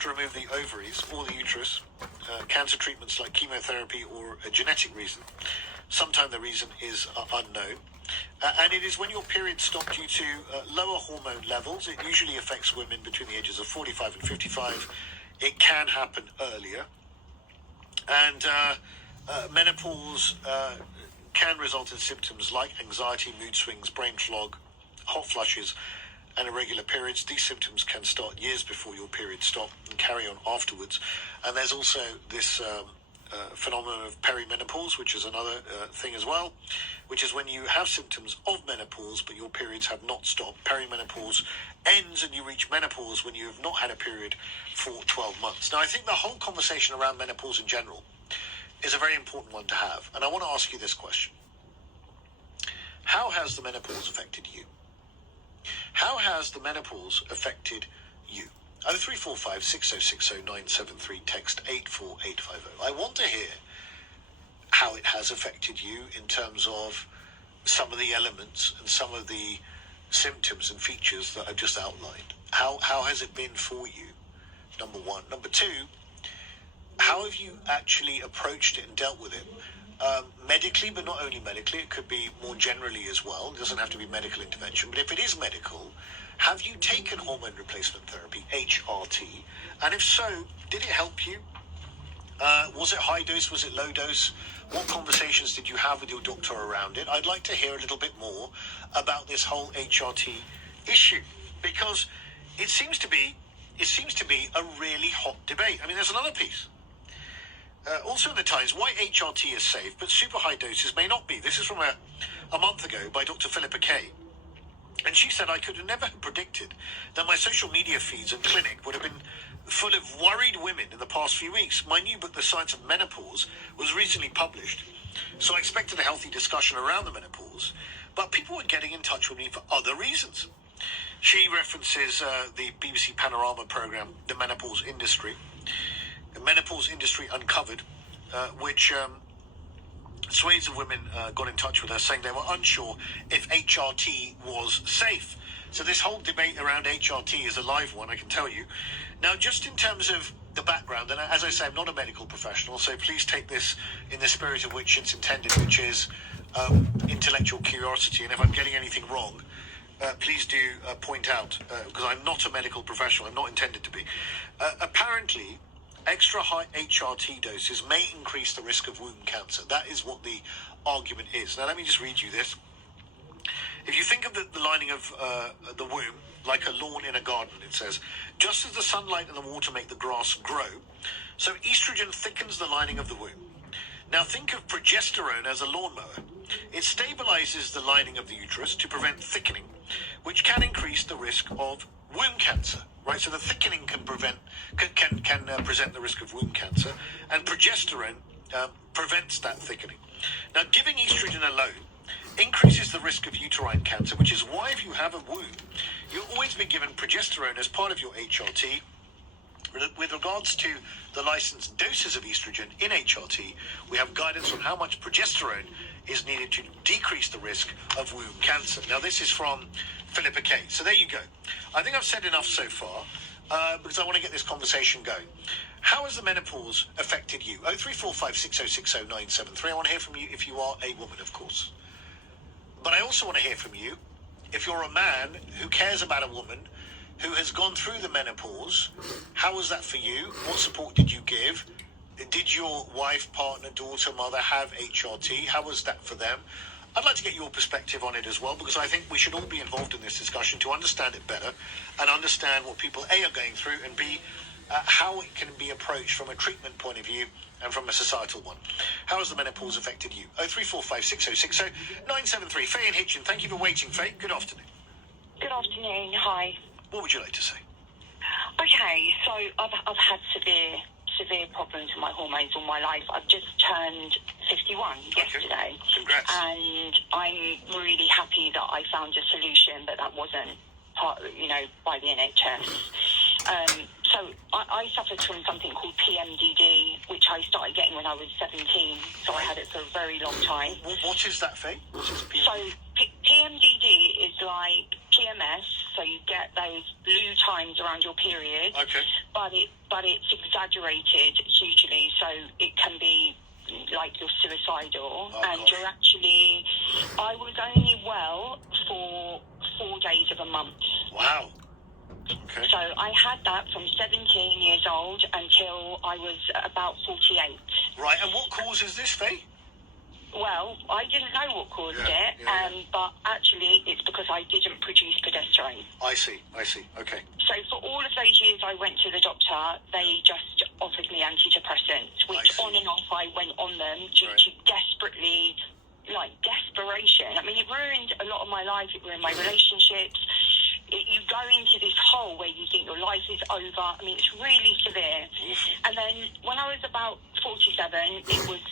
to remove the ovaries or the uterus, cancer treatments like chemotherapy, or a genetic reason. Sometimes the reason is unknown. And it is when your periods stop due to lower hormone levels. It usually affects women between the ages of 45 and 55. It can happen earlier. And menopause can result in symptoms like anxiety, mood swings, brain fog, hot flushes, and irregular periods. These symptoms can start years before your periods stop and carry on afterwards. And there's also this phenomenon of perimenopause, which is another thing as well, which is when you have symptoms of menopause but your periods have not stopped. Perimenopause ends and you reach menopause when you have not had a period for 12 months. Now, I think the whole conversation around menopause in general is a very important one to have, and I want to ask you this question. How has the menopause affected you? How has the menopause affected you? 0345 6060 973, text 84850. I want to hear how it has affected you in terms of some of the elements and some of the symptoms and features that I've just outlined. How has it been for you? Number one. Number two, how have you actually approached it and dealt with it? Medically, but not only medically, it could be more generally as well. It doesn't have to be medical intervention, but if it is medical, have you taken hormone replacement therapy, HRT? And if so, did it help you? Was it high dose? Was it low dose? What conversations did you have with your doctor around it? I'd like to hear a little bit more about this whole HRT issue, because it seems to be a really hot debate. I mean, there's another piece. Also in the Times, why HRT is safe, but super high doses may not be. This is from a month ago by Dr. Philippa Kay. And she said, I could have never predicted that my social media feeds and clinic would have been full of worried women in the past few weeks. My new book, The Science of Menopause, was recently published. So I expected a healthy discussion around the menopause, but people were getting in touch with me for other reasons. She references the BBC Panorama programme, The Menopause Industry. The Menopause Industry Uncovered, which swathes of women got in touch with her saying they were unsure if HRT was safe. So this whole debate around HRT is a live one, I can tell you. Now, just in terms of the background, and as I say, I'm not a medical professional, so please take this in the spirit of which it's intended, which is intellectual curiosity. And if I'm getting anything wrong, please do point out, because I'm not a medical professional. I'm not intended to be. Apparently, extra high HRT doses may increase the risk of womb cancer. That is what the argument is. Now, let me just read you this. If you think of the lining of the womb like a lawn in a garden, it says, just as the sunlight and the water make the grass grow, so estrogen thickens the lining of the womb. Now, think of progesterone as a lawnmower. It stabilizes the lining of the uterus to prevent thickening, which can increase the risk of womb cancer. Right, so the thickening can present the risk of womb cancer, and progesterone prevents that thickening. Now, giving estrogen alone increases the risk of uterine cancer, which is why if you have a womb, you'll always be given progesterone as part of your HRT. With regards to the licensed doses of estrogen in HRT, we have guidance on how much progesterone is needed to decrease the risk of womb cancer. Now, this is from Philippa Kay. So there you go. I think I've said enough so far, because I want to get this conversation going. How has the menopause affected you? 0345 6060 973. I want to hear from you if you are a woman, of course. But I also want to hear from you if you're a man who cares about a woman who has gone through the menopause. How was that for you? What support did you give? Did your wife, partner, daughter, mother have HRT? How was that for them? I'd like to get your perspective on it as well, because I think we should all be involved in this discussion to understand it better and understand what people, A, are going through, and B, how it can be approached from a treatment point of view and from a societal one. How has the menopause affected you? 0345 6060 973. Faye in Hitchin, thank you for waiting, Faye. Good afternoon. Good afternoon. Hi. What would you like to say? Okay, so I've had severe problems with my hormones all my life. I've just turned 51 yesterday. Congrats. And I'm really happy that I found a solution, but that wasn't by the NHS. So I suffered from something called PMDD, which I started getting when I was 17. So I had it for a very long time. What is that, Faye? What is PMDD? So PMDD is like PMS, so you get those blue times around your period. Okay. But it's exaggerated hugely, so it can be like you're suicidal, and gosh. you're actually. I was only well for 4 days of a month. Wow. Okay. So I had that from 17 years old until I was about 48. Right, and what causes this, Faye? Well, I didn't know what caused it, but actually it's because I didn't produce progesterone. I see, okay. So for all of those years I went to the doctor, they just offered me antidepressants, which on and off I went on them due to desperation. I mean, it ruined a lot of my life, it ruined my relationships. You go into this hole where you think your life is over. I mean, it's really severe. And then when I was about 47, it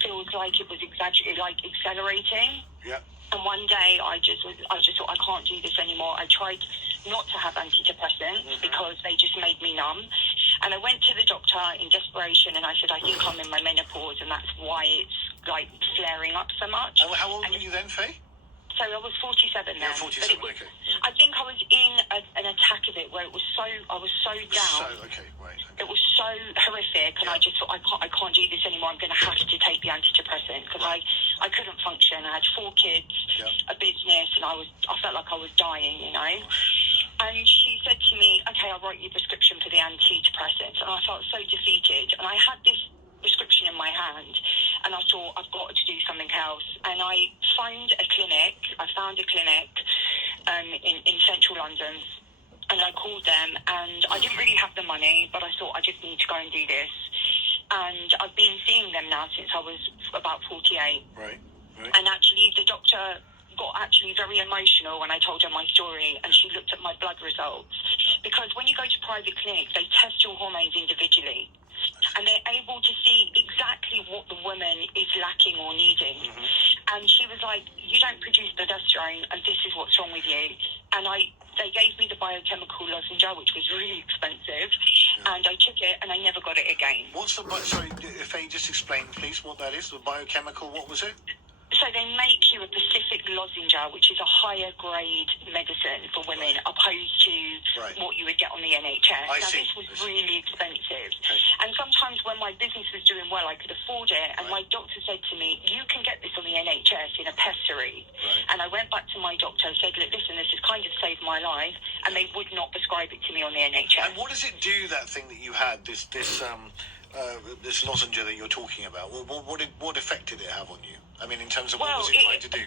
feels like it was accelerating. Yeah. And one day I just thought, I can't do this anymore. I tried not to have antidepressants because they just made me numb. And I went to the doctor in desperation and I said, I think I'm in my menopause and that's why it's like flaring up so much. And how old were you then, Faye? So I was 47 then. 47, but okay. I think I was in an attack of it where I was so down. Right. It was so horrific, and I just thought, I can't do this anymore. I'm going to have to take the antidepressant because I couldn't function. I had 4 kids, a business, and I felt like I was dying, you know. And she said to me, okay, I'll write you a prescription for the antidepressants. And I felt so defeated. And I had this prescription in my hand, and I thought, I've got to do something else. And I found a clinic in central London, and I called them, and I didn't really have the money, but I thought, I just need to go and do this. And I've been seeing them now since I was about 48. Right. And actually, the doctor got actually very emotional when I told her my story, and she looked at my blood results. Because when you go to private clinics, they test your hormones individually, and they're able to see exactly what the woman is lacking or needing. And she was like, you don't produce progesterone, and this is what's wrong with you. And they gave me the biochemical lozenge, which was really expensive, and I took it, and I never got it again. Sorry, if you just explain, please, what that is, the biochemical, what was it? So they make you a Pacific lozenge, which is a higher grade medicine for women, opposed to what you would get on the NHS. This was really expensive. Okay. And sometimes when my business was doing well, I could afford it. And my doctor said to me, you can get this on the NHS in a pessary. And I went back to my doctor and said, look, listen, this has kind of saved my life. And they would not prescribe it to me on the NHS. And what does it do, that thing that you had, this lozenge that you're talking about? What effect did it have on you? I mean, in terms of what was it trying to do?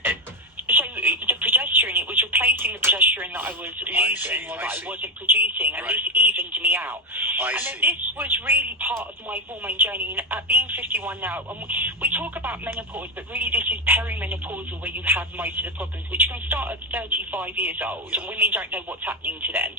So the progesterone, it was replacing the progesterone that I was losing or that I wasn't producing, and this evened me out. Then this was really part of my hormone journey. And at being 51 now, and we talk about menopause, but really this is perimenopausal, where you have most of the problems, which can start at 35 years old, and women don't know what's happening to them.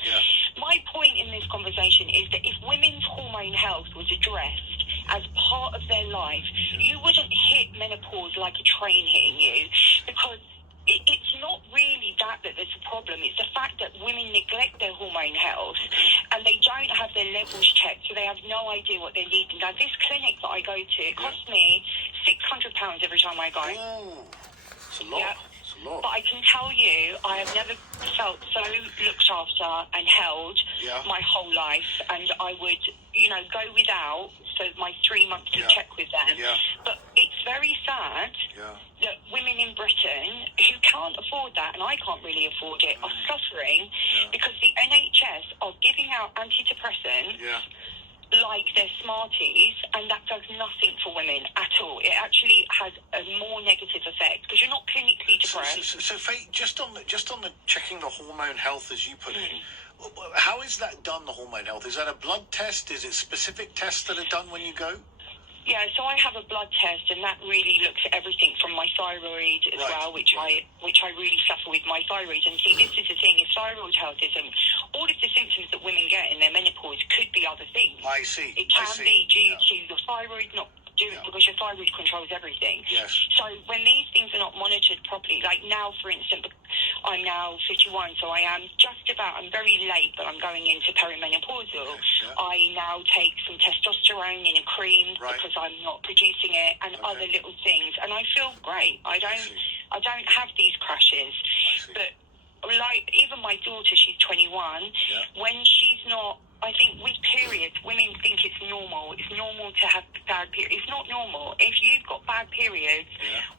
My point in this conversation is that if women's hormone health was addressed as part of their life, you wouldn't hit menopause like a train hitting you, because it's not really that there's a problem. It's the fact that women neglect their hormone health and they don't have their levels checked, so they have no idea what they're needing. Now, this clinic that I go to, it costs me £600 every time I go. Oh, it's a lot. Yeah. It's a lot. But I can tell you, I have never felt so looked after and held my whole life, and I would, go without, so my 3 months to check with them. But it's very sad that women in Britain who can't afford that, and I can't really afford it, are suffering because the NHS are giving out antidepressants like they're Smarties, and that does nothing for women at all. It actually has a more negative effect because you're not clinically depressed. So Faye, just on the checking the hormone health, as you put it, how is that done, the hormone health? Is that a blood test? Is it specific tests that are done when you go? Yeah, so I have a blood test, and that really looks at everything from my thyroid as well, which I really suffer with my thyroid. And see, this is the thing: if thyroid health isn't, all of the symptoms that women get in their menopause could be other things. I see. It can be due to your thyroid not doing, because your thyroid controls everything. Yes. So when these things are not monitored properly, like now, for instance, I'm now 51, so I am I'm very late, but I'm going into perimenopausal. I now take some testosterone in a cream because I'm not producing it, and other little things, and I feel great. I don't have these crashes, but like, even my daughter, she's 21, when she's not, I think with periods, women think it's normal. It's normal to have bad periods. It's not normal. If you've got bad periods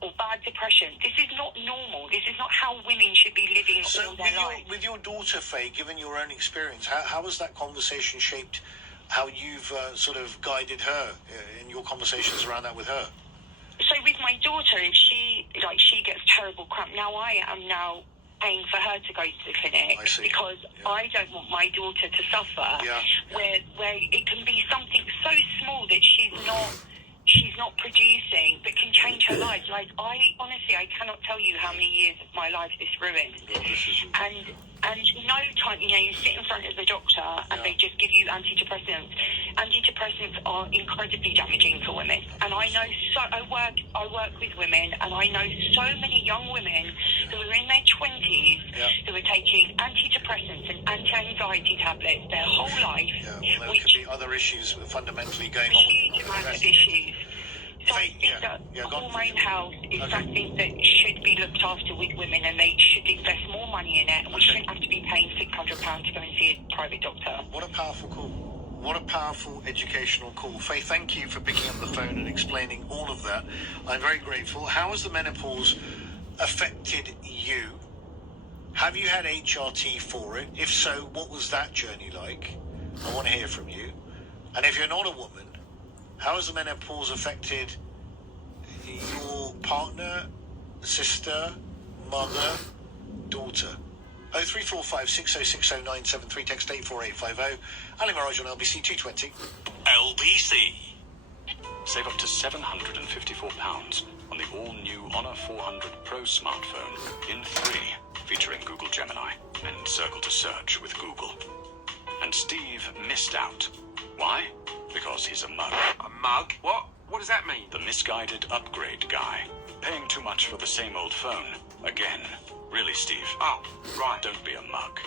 or bad depression, this is not normal. This is not how women should be living all their lives. With your daughter, Faye, given your own experience, how has that conversation shaped how you've sort of guided her in your conversations around that with her? So with my daughter, if she gets terrible cramp, I am paying for her to go to the clinic because I don't want my daughter to suffer. Where it can be something so small that she's not producing, but can change her life. Like, I cannot tell you how many years of my life this ruined. And no time, you sit in front of the doctor and they just give you antidepressants. Antidepressants are incredibly damaging for women. And I know, I work with women, and I know so many young women who are in their 20s who are taking antidepressants and anti-anxiety tablets their whole life. There could be other issues fundamentally going on. Huge amount of issues. So I think that hormone health is something that should be looked after with women, and they should invest more money in it. And we shouldn't have to be paying £600 to go and see a private doctor. What a powerful call. What a powerful educational call. Faye, thank you for picking up the phone and explaining all of that. I'm very grateful. How has the menopause affected you? Have you had HRT for it? If so, what was that journey like? I want to hear from you. And if you're not a woman, how has the menopause affected your partner, sister, mother, daughter? 0345 6060 973, text 84850. Ali Mirage on LBC 220. LBC. Save up to £754 on the all-new Honor 400 Pro smartphone in 3, featuring Google Gemini and Circle to Search with Google. And Steve missed out. Why? Because he's a mug. A mug? What? What does that mean? The misguided upgrade guy. Paying too much for the same old phone. Again. Really, Steve? Oh, right. Don't be a mug.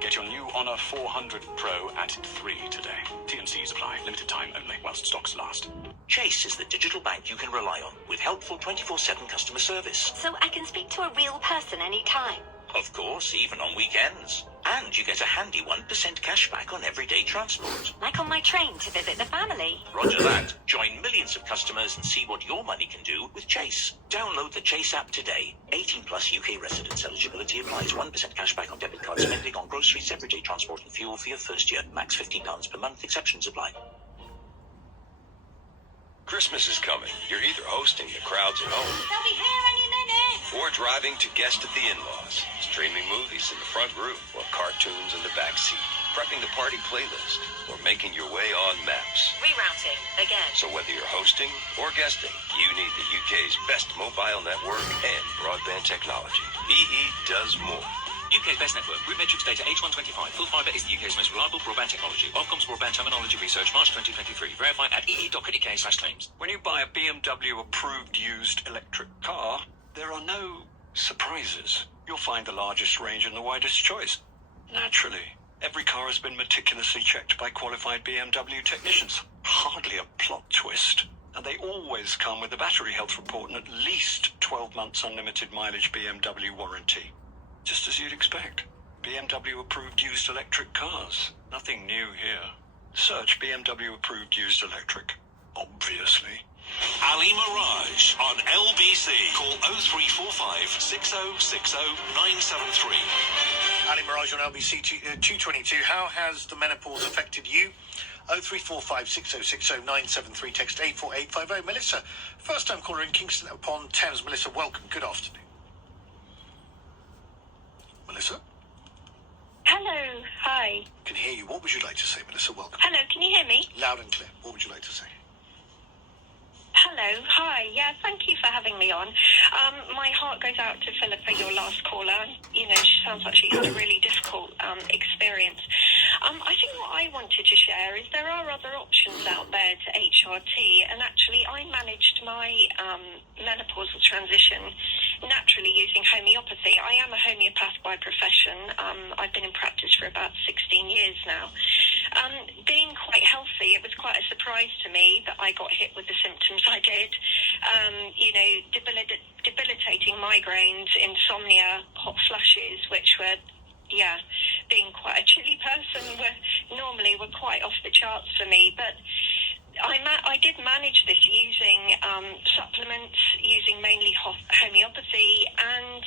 Get your new Honor 400 Pro at 3 today. T&Cs apply. Limited time only, whilst stocks last. Chase is the digital bank you can rely on, with helpful 24/7 customer service. So I can speak to a real person anytime? Of course, even on weekends. And you get a handy 1% cashback on everyday transport. Like on my train to visit the family. Roger that. Join millions of customers and see what your money can do with Chase. Download the Chase app today. 18 plus UK residents. Eligibility applies. 1% cashback on debit card spending on groceries, everyday transport and fuel for your first year. Max £50 per month. Exceptions apply. Christmas is coming. You're either hosting the crowds at home They'll be here any minute. or driving to guest at the in-laws, streaming movies in the front room or cartoons in the back seat, prepping the party playlist, or making your way on Maps. Rerouting again. So whether you're hosting or guesting, you need the UK's best mobile network and broadband technology. EE does more. UK's best network. Root Matrix data H125. Full fibre is the UK's most reliable broadband technology. Ofcom's Broadband Terminology Research, March 2023. Verify at ee.co.uk/claims. When you buy a BMW approved used electric car, there are no surprises. You'll find the largest range and the widest choice. Naturally, every car has been meticulously checked by qualified BMW technicians. Hardly a plot twist. And they always come with a battery health report and at least 12 months unlimited mileage BMW warranty. Just as you'd expect. BMW approved used electric cars. Nothing new here. Search BMW approved used electric. Obviously. Ali Mirage on LBC. Call 0345 6060 973. Ali Mirage on LBC 222. How has the menopause affected you? 0345 6060 973, text 84850. Melissa, first time caller in Kingston upon Thames. Melissa, welcome. Good afternoon. Melissa? Hello, hi. Can hear you. What would you like to say, Melissa? Welcome. Hello, can you hear me? Loud and clear. What would you like to say? Hello, hi. Yeah, thank you for having me on. My heart goes out to Philippa, your last caller. You know, she sounds like she had a really difficult experience. I think what I wanted to share is there are other options out there to HRT, and actually I managed my menopausal transition naturally using homeopathy. I am a homeopath by profession. I've been in practice for about 16 years now. Being quite healthy, it was quite a surprise to me that I got hit with the symptoms I did. Debilitating migraines, insomnia, hot flushes, which were, being quite a chilly person, were quite off the charts for me. But I did manage this using supplements, using mainly homeopathy, and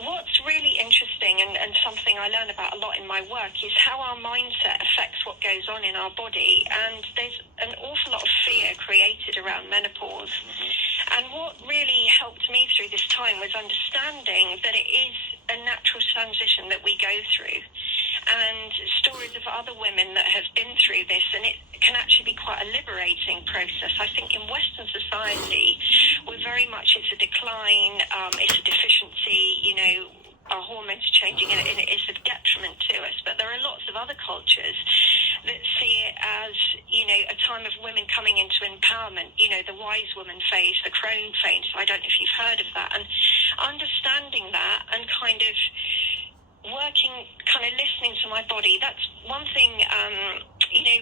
what's really interesting and something I learn about a lot in my work is how our mindset affects what goes on in our body. And there's an awful lot of fear created around menopause. And what really helped me through this time was understanding that it is a natural transition that we go through. And stories of other women that have been through this, and it can actually be quite a liberating process. I think in Western society, we're very much, it's a decline, it's a deficiency, our hormones are changing, and it's a detriment to us. But there are lots of other cultures that see it as, a time of women coming into empowerment, the wise woman phase, the crone phase. I don't know if you've heard of that. And understanding that and kind of listening to my body. That's one thing,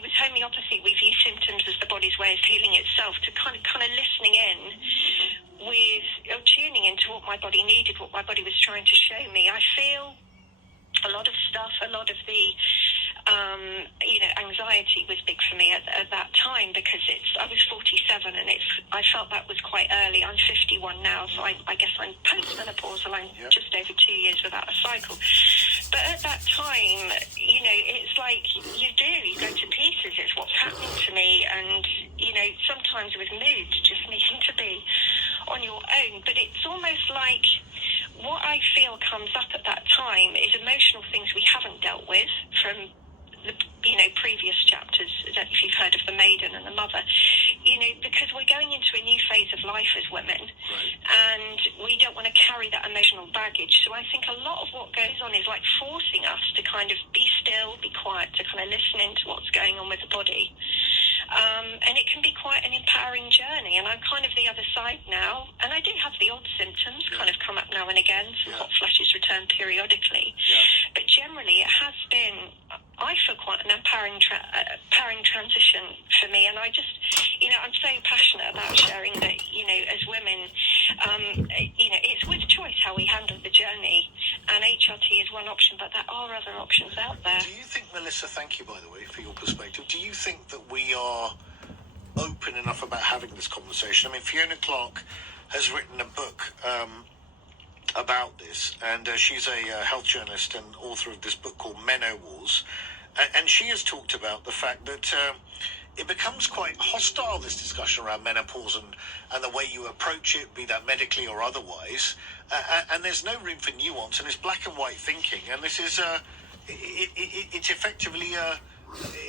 with homeopathy, we view symptoms as the body's way of healing itself, to kind of listening in with, tuning into what my body needed, what my body was trying to show me. I feel a lot of stuff, a lot of the, anxiety was big for me at that time, because I was 47 and I felt that was quite early. I'm 51 now, so I guess I'm post-menopausal. I'm just over 2 years without a cycle. But at that time, it's like you go to pieces. It's what's happening to me. And, sometimes with moods just needing to be on your own. But it's almost like what I feel comes up at that time is emotional things we haven't dealt with from the previous chapters. I don't know if you've heard of the maiden and the mother, because we're going into a new phase of life as women, and we don't want to carry that emotional baggage. So I think a lot of what goes on is like forcing us to kind of be still, be quiet, to kind of listen into what's going on with the body. And it can be quite an empowering journey. And I'm kind of the other side now. And I do have the odd symptoms kind of come up now and again. Some hot flushes return periodically. But generally, it has been, I feel, quite an empowering transition for me. And I just, I'm so passionate about sharing that, as women, it's with choice how we handle the journey. And HRT is one option, but there are other options out there. Do you think, Melissa, thank you, by the way, for your perspective, do you think that we are open enough about having this conversation? I mean, Fiona Clark has written a book about this, and she's a health journalist and author of this book called Menopause, and she has talked about the fact that it becomes quite hostile, this discussion around menopause and the way you approach it, be that medically or otherwise, and there's no room for nuance, and it's black and white thinking, and this is it's effectively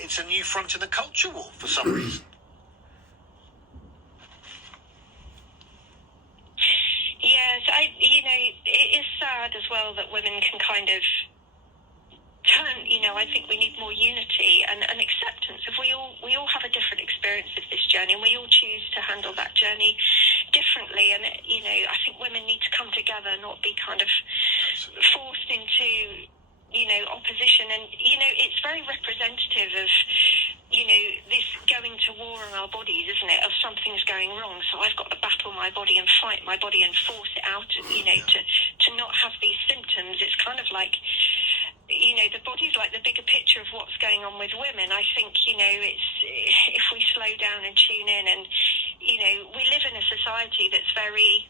it's a new front in the culture war for some reason. Yes, it is sad as well that women can kind of turn, I think we need more unity and acceptance. If we all have a different experience of this journey, and we all choose to handle that journey differently. And, I think women need to come together, not be kind of forced into, opposition. And, it's very representative of, this going to war on our bodies, isn't it? Of something's going wrong. So I've got to battle my body and fight my body and force it out, to not have these symptoms. It's kind of like, the body's like the bigger picture of what's going on with women. I think, it's, if we slow down and tune in and, we live in a society that's very,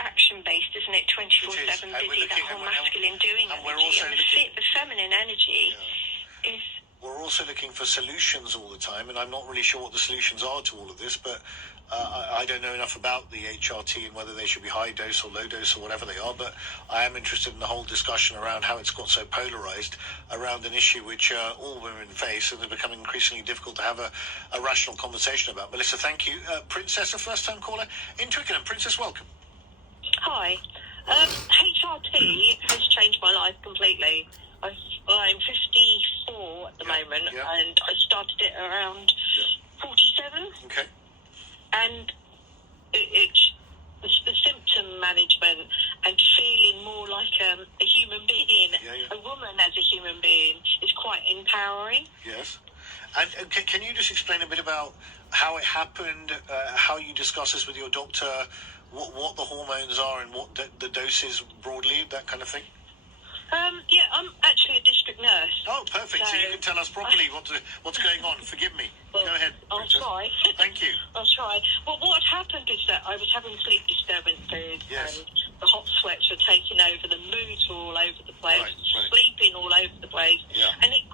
action-based, isn't it? 24/7 busy, that whole masculine doing energy. And the feminine energy is... We're also looking for solutions all the time, and I'm not really sure what the solutions are to all of this, but I don't know enough about the HRT and whether they should be high dose or low dose or whatever they are, but I am interested in the whole discussion around how it's got so polarised around an issue which all women face, and they're becoming increasingly difficult to have a rational conversation about. Melissa, thank you. Princess, a first-time caller in Twickenham. Princess, welcome. Hi. HRT has changed my life completely. I'm 54 at the moment, and I started it around 47. Okay. And it's the symptom management and feeling more like a human being, a woman as a human being, is quite empowering. Yes. And can you just explain a bit about how it happened, how you discuss this with your doctor, what the hormones are and what the dose is broadly, that kind of thing? Yeah, I'm actually a district nurse. Oh, perfect. So you can tell us properly what's going on. Forgive me. Well, Go ahead. I'll try. Thank you. I'll try. Well, what had happened is that I was having sleep disturbances, Yes. and the hot sweats were taking over, the moods were all over the place, Right. sleeping all over the place, Yeah. and it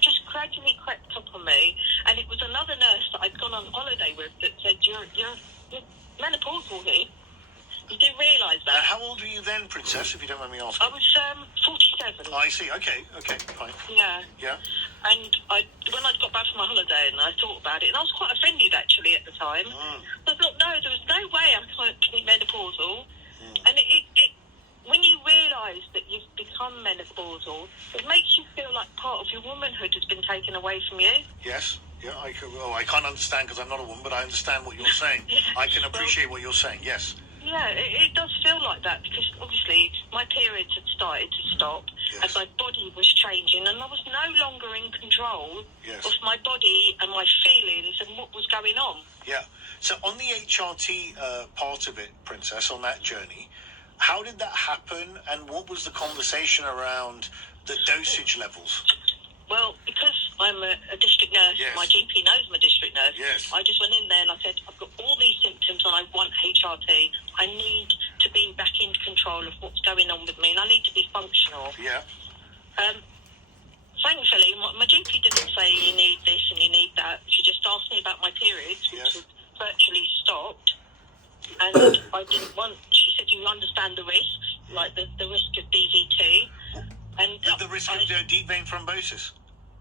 just gradually crept up on me. And it was another nurse that I'd gone on holiday with that said, "You're menopausal here." You do realise that? How old were you then, Princess, if you don't mind me asking? I was 47. I see. Okay, fine. Yeah. Yeah. And when I got back from my holiday and I thought about it, and I was quite offended actually at the time. I thought, no, there was no way I could be menopausal. And it when you realise that you've become menopausal, it makes you feel like part of your womanhood has been taken away from you. Yes. Yeah. I can't understand because I'm not a woman, but I understand what you're saying. I can appreciate what you're saying. Yes. Yeah, it does feel like that because obviously my periods had started to stop and my body was changing and I was no longer in control of my body and my feelings and what was going on. Yeah. So on the HRT part of it, Princess, on that journey, how did that happen and what was the conversation around the dosage levels? Well, because I'm a district nurse, my GP knows I'm a district nurse, I just went in there and I said, I've got all these symptoms and I want HRT. I need to be back in control of what's going on with me and I need to be functional. Yeah. Thankfully, my GP didn't say you need this and you need that. She just asked me about my periods, which had virtually stopped. And I didn't want, she said, you understand the risks, like the risk of DVT. And the risk of deep vein thrombosis?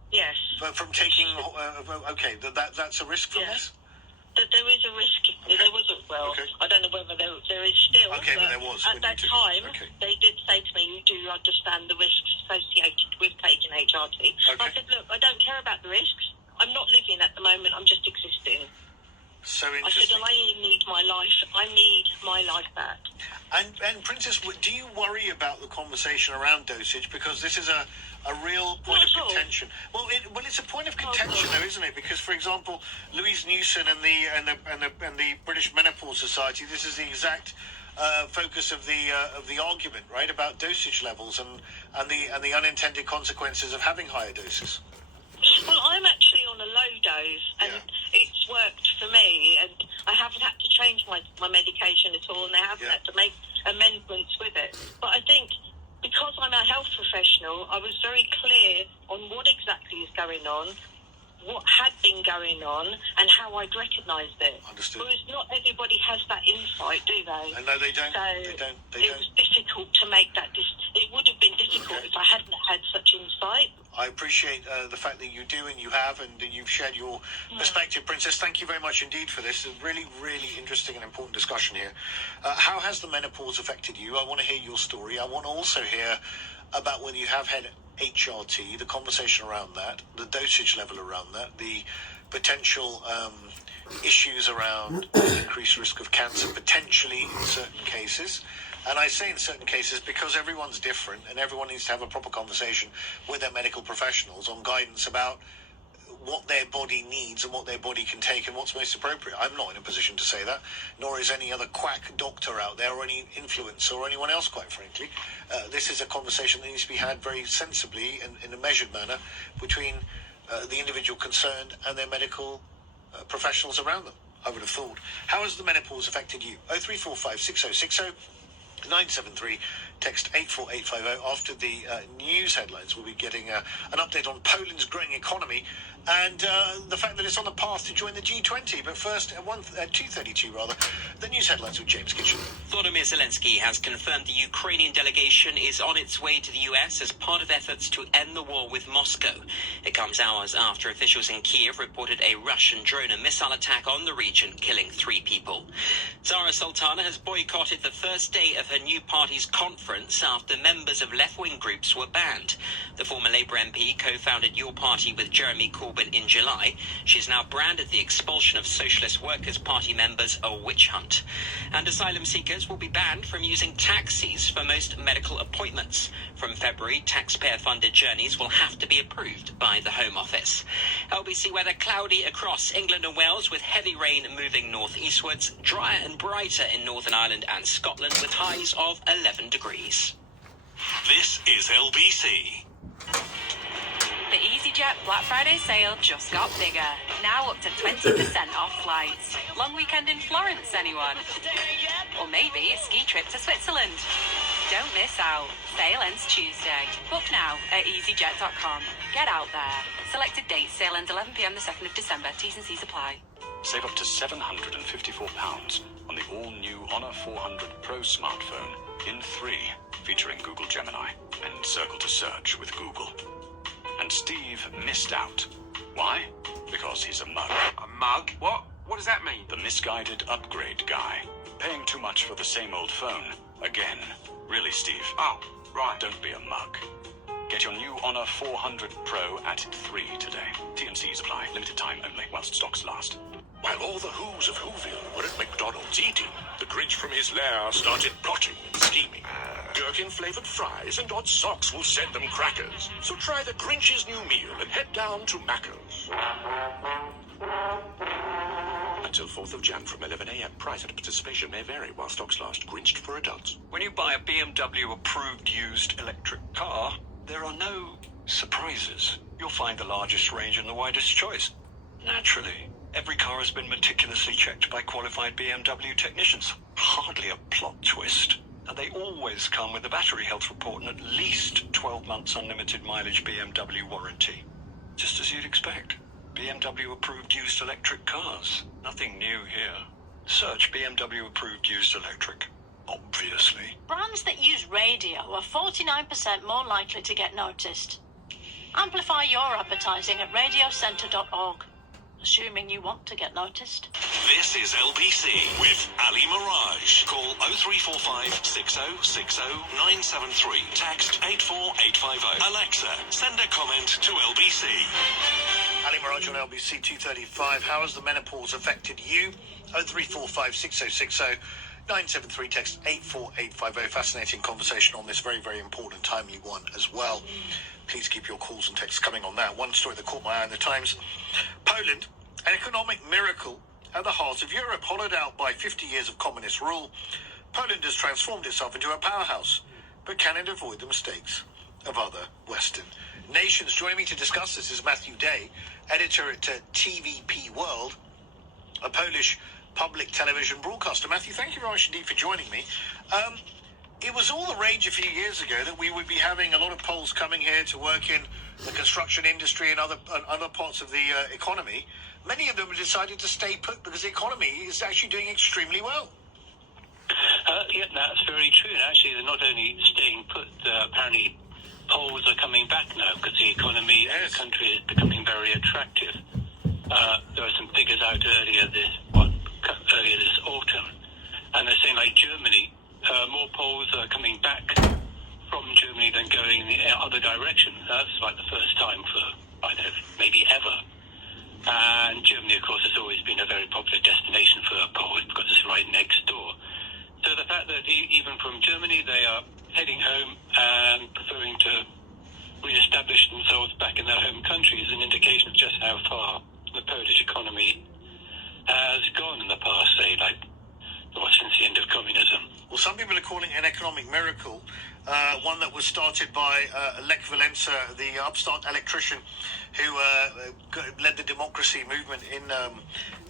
Yes. But from taking, that's a risk from this? There is a risk. Okay. There was I don't know whether there is still. Okay, but there was. At that time, they did say to me, you do understand the risks associated with taking HRT. Okay. I said, look, I don't care about the risks. I'm not living at the moment. I'm just existing. So interesting. I said, I need my life. I need my life back. And Princess, do you worry about the conversation around dosage? Because this is a real point of contention. Well, it's a point of contention, though, isn't it? Because, for example, Louise Newson and the British Menopause Society, this is the exact focus of the argument, right, about dosage levels and the unintended consequences of having higher doses. Well, I'm actually on a low dose, and it's worked for me, and I haven't had to change my medication at all, and I haven't had to make amendments with it. But I think because I'm a health professional, I was very clear on what exactly is going on, what had been going on, and how I'd recognised it. Understood. Whereas not everybody has that insight, do they? No, they don't. So it was difficult to make that. It would have been difficult if I hadn't had such insight. I appreciate the fact that you do and you have and you've shared your perspective, Princess. Thank you very much indeed for this. A really, really interesting and important discussion here. How has the menopause affected you? I want to hear your story. I want to also hear about whether you have had HRT, the conversation around that, the dosage level around that, the potential issues around increased risk of cancer, potentially in certain cases. And I say in certain cases because everyone's different and everyone needs to have a proper conversation with their medical professionals on guidance about what their body needs and what their body can take and what's most appropriate. I'm not in a position to say that, nor is any other quack doctor out there or any influencer or anyone else, quite frankly. This is a conversation that needs to be had very sensibly and in a measured manner between the individual concerned and their medical professionals around them, I would have thought. How has the menopause affected you? 0345 6060 973, text 84850. After the news headlines, we'll be getting an update on Poland's growing economy and the fact that it's on the path to join the G20. But first, at 2:32 rather, the news headlines with James Kitchen. Volodymyr Zelensky has confirmed the Ukrainian delegation is on its way to the US as part of efforts to end the war with Moscow. It comes hours after officials in Kiev reported a Russian drone and missile attack on the region, killing 3 people. Zara Sultana has boycotted the first day of of her new party's conference after members of left-wing groups were banned. The former Labour MP co-founded Your Party with Jeremy Corbyn in July. She's now branded the expulsion of Socialist Workers' Party members a witch hunt. And asylum seekers will be banned from using taxis for most medical appointments. From February, taxpayer-funded journeys will have to be approved by the Home Office. LBC weather cloudy across England and Wales with heavy rain moving northeastwards, drier and brighter in Northern Ireland and Scotland with highs of 11 degrees. This is LBC. The EasyJet Black Friday sale just got bigger. Now up to 20% off flights. Long weekend in Florence, anyone? Or maybe a ski trip to Switzerland. Don't miss out. Sale ends Tuesday. Book now at easyjet.com. Get out there. Selected dates. Sale ends 11 p.m. the 2nd of December. T's and C's apply. Save up to £754 on the all-new Honor 400 Pro smartphone in 3, featuring Google Gemini and Circle to Search with Google. And Steve missed out. Why? Because he's a mug. A mug? What? What does that mean? The misguided upgrade guy. Paying too much for the same old phone. Again. Really, Steve? Oh, right. Don't be a mug. Get your new Honor 400 Pro at 3 today. T&Cs apply. Limited time only, whilst stocks last. While all the Whos of Whoville were at McDonald's eating, the Grinch from his lair started plotting and scheming. Gherkin-flavored fries and odd socks will send them crackers. So try the Grinch's new meal and head down to Macca's. Until 4th of Jan from 11 a.m. Price and participation may vary while stocks last. Grinched for adults. When you buy a BMW approved used electric car, there are no surprises. You'll find the largest range and the widest choice. Naturally, every car has been meticulously checked by qualified BMW technicians. Hardly a plot twist. And they always come with a battery health report and at least 12 months unlimited mileage BMW warranty. Just as you'd expect. BMW approved used electric cars. Nothing new here. Search BMW approved used electric. Obviously. Brands that use radio are 49% more likely to get noticed. Amplify your advertising at radiocentre.org, assuming you want to get noticed. This is LBC with Ali Mirage. Call 0345 6060 973. Text 84850. Alexa, send a comment to LBC. Ali Mirage on LBC 235. How has the menopause affected you? 0345 6060 973. Text 84850. Fascinating conversation on this very, very important timely one as well. Please keep your calls and texts coming on that. One story that caught my eye in the Times. Poland, an economic miracle at the heart of Europe. Hollowed out by 50 years of communist rule, Poland has transformed itself into a powerhouse. But can it avoid the mistakes of other Western nations? Joining me to discuss this is Matthew Day, editor at TVP World, a Polish public television broadcaster. Matthew, thank you very much indeed for joining me. It was all the rage a few years ago that we would be having a lot of Poles coming here to work in the construction industry and other parts of the economy. Many of them have decided to stay put because the economy is actually doing extremely well. Yeah, that's very true. And actually, they're not only staying put, apparently Poles are coming back now because the economy of the country is becoming very attractive. There were some figures out earlier this autumn, and they're saying like Germany, more Poles are coming back from Germany than going in the other direction. That's like the first time for, I don't know, maybe ever. And Germany, of course, has always been a very popular destination for Poles because it's right next door. So the fact that even from Germany they are heading home and preferring to re-establish themselves back in their home country is an indication of just how far the Polish economy has gone in the past, say, since the end of communism. Well, some people are calling it an economic miracle, one that was started by Lech Walesa, the upstart electrician who led the democracy movement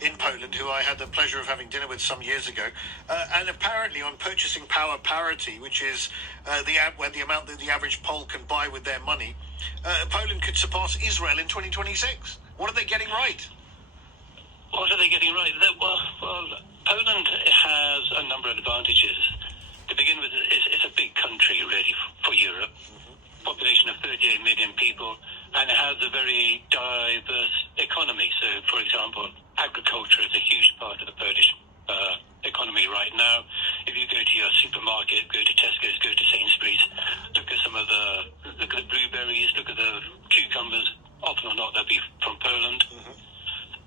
in Poland, who I had the pleasure of having dinner with some years ago. And apparently on purchasing power parity, which is the amount that the average Pole can buy with their money, Poland could surpass Israel in 2026. What are they getting right? What are they getting right? Well, Poland has a number of advantages. To begin with, it's a big country, really, for Europe. Population of 38 million people, and it has a very diverse economy. So, for example, agriculture is a huge part of the Polish economy right now. If you go to your supermarket, go to Tesco's, go to Sainsbury's, look at the blueberries, look at the cucumbers. Often or not, they'll be from Poland.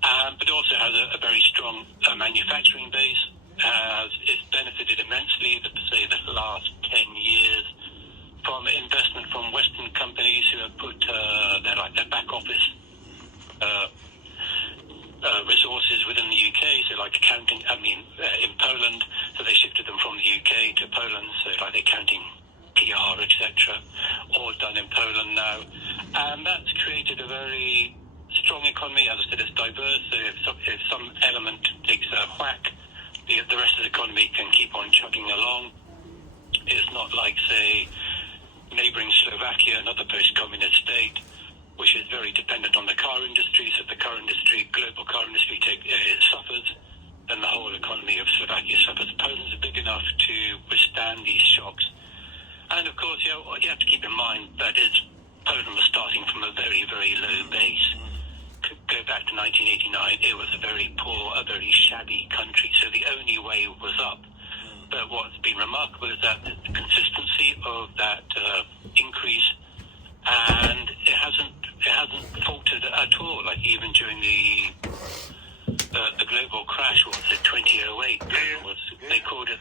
But it also has a very strong manufacturing base. It's benefited immensely, say, the last 10 years from investment from Western companies who have put their back office resources within the UK, so like accounting, in Poland, so they shifted them from the UK to Poland, so like accounting, PR, etc., all done in Poland now. And that's created a very strong economy. As I said, it's diverse, so if some element takes a whack, the rest of the economy can keep on chugging along. It's not like, say, neighbouring Slovakia, another post-communist state, which is very dependent on the car industry. So if the global car industry suffers, then the whole economy of Slovakia suffers. Poland's big enough to withstand these shocks. And of course, you have to keep in mind that Poland was starting from a very, very low base. Go back to 1989, it was a very poor, a very shabby country, so the only way was up. But what's been remarkable is that the consistency of that increase, and it hasn't faltered at all. Like even during the global crash, what was it, 2008? They called it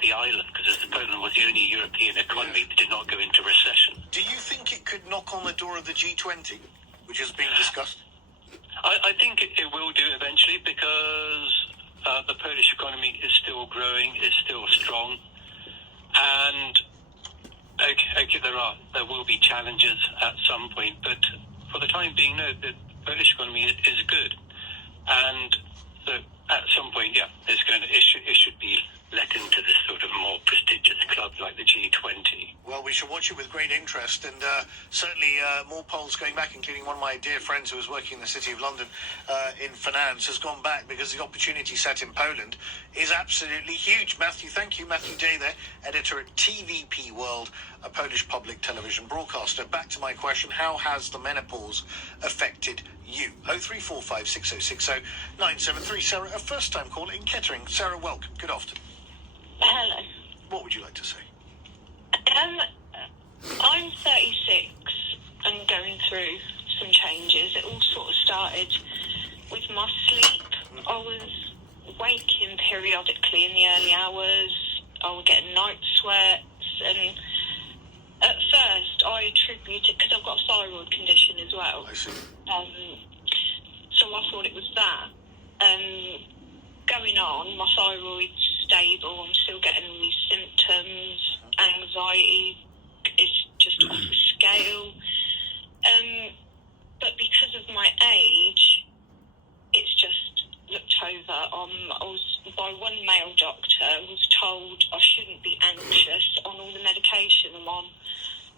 the island because Poland was the only European economy that did not go into recession. Do you think it could knock on the door of the G20, which is being discussed? I think it will do eventually because the Polish economy is still growing, is still strong, and okay, there will be challenges at some point, but for the time being, no, the Polish economy is good, and so at some point, it should be let into this sort of more prestigious club like the G20. Well, we should watch it with great interest, and certainly more polls going back, including one of my dear friends who was working in the City of London in finance, has gone back because the opportunity set in Poland is absolutely huge. Matthew, thank you. Matthew Day there, editor at TVP World, a Polish public television broadcaster. Back to my question, how has the menopause affected you? 03456060973. Sarah, a first-time caller in Kettering. Sarah, welcome. Good afternoon. Hello. What would you like to say? I'm 36 and going through some changes. It all sort of started with my sleep. I was waking periodically in the early hours. I would get night sweats, and at first I attributed, because I've got a thyroid condition as well. I see. So I thought it was that. Going on, my thyroid's stable. I'm still getting these symptoms. Anxiety is just off the scale. But because of my age, it's just looked over. I was, by one male doctor, was told I shouldn't be anxious on all the medication I'm on.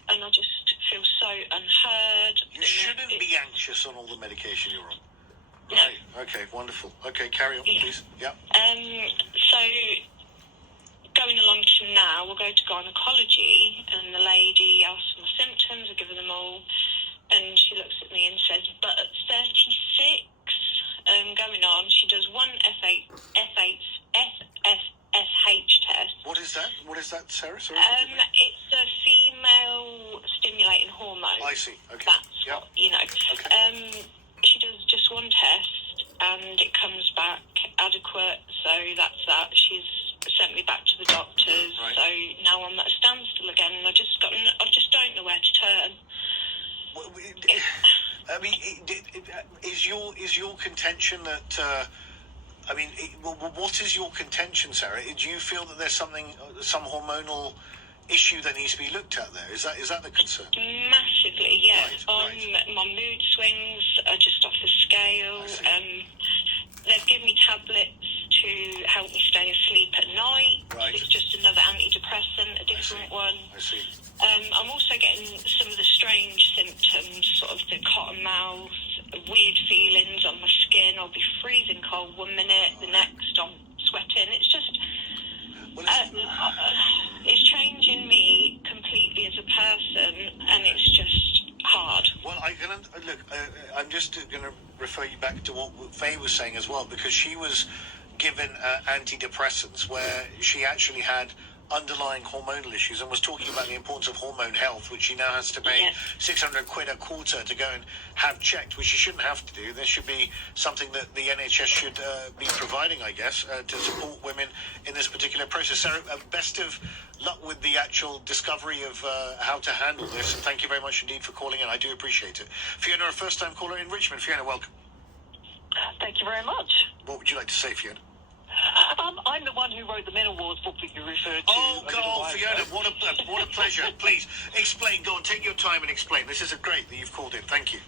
And I just feel so unheard. You shouldn't be anxious on all the medication you're on. No. Right. Okay, wonderful. Okay, carry on, please. Yeah. So, going along to now, we'll go to gynecology, and the lady asks for my symptoms, I give her them all, and she looks at me and says, but at 36, going on, she does one FSH test. What is that? What is that, Sarah? Sorry. It's a female stimulating hormone. I see. Okay. That's yep. what, you know. Okay. She does just one test, and it comes back adequate, so that's that. She's sent me back to the doctors, right. So now I'm at a standstill again, and I just don't know where to turn. Well, is your contention that? What is your contention, Sarah? Do you feel that there's some hormonal issue that needs to be looked at there? Is that the concern? Massively, yes. Right. My mood swings are just off the scale. They've given me tablets to help me stay asleep at night. Right. It's just another antidepressant, a different one. I see. I'm also getting some of the strange symptoms, sort of the cotton mouth, weird feelings on my skin. I'll be freezing cold one minute, the next I'm sweating. It's just... it's changing me completely as a person, and it's just hard. Well, I'm just going to refer you back to what Faye was saying as well, because she was given antidepressants, where she actually had underlying hormonal issues, and was talking about the importance of hormone health, which she now has to pay 600 quid a quarter to go and have checked, which she shouldn't have to do. This should be something that the NHS should be providing, I guess, to support women in this particular process. Sarah, best of luck with the actual discovery of how to handle this, and thank you very much indeed for calling in. I do appreciate it. Fiona, a first-time caller in Richmond. Fiona, welcome. Thank you very much. What would you like to say, Fiona? I'm the one who wrote the menopause book that you referred to. Oh, God, Fiona, what a pleasure. Please, explain. Go on, take your time and explain. This is great that you've called in. Thank you.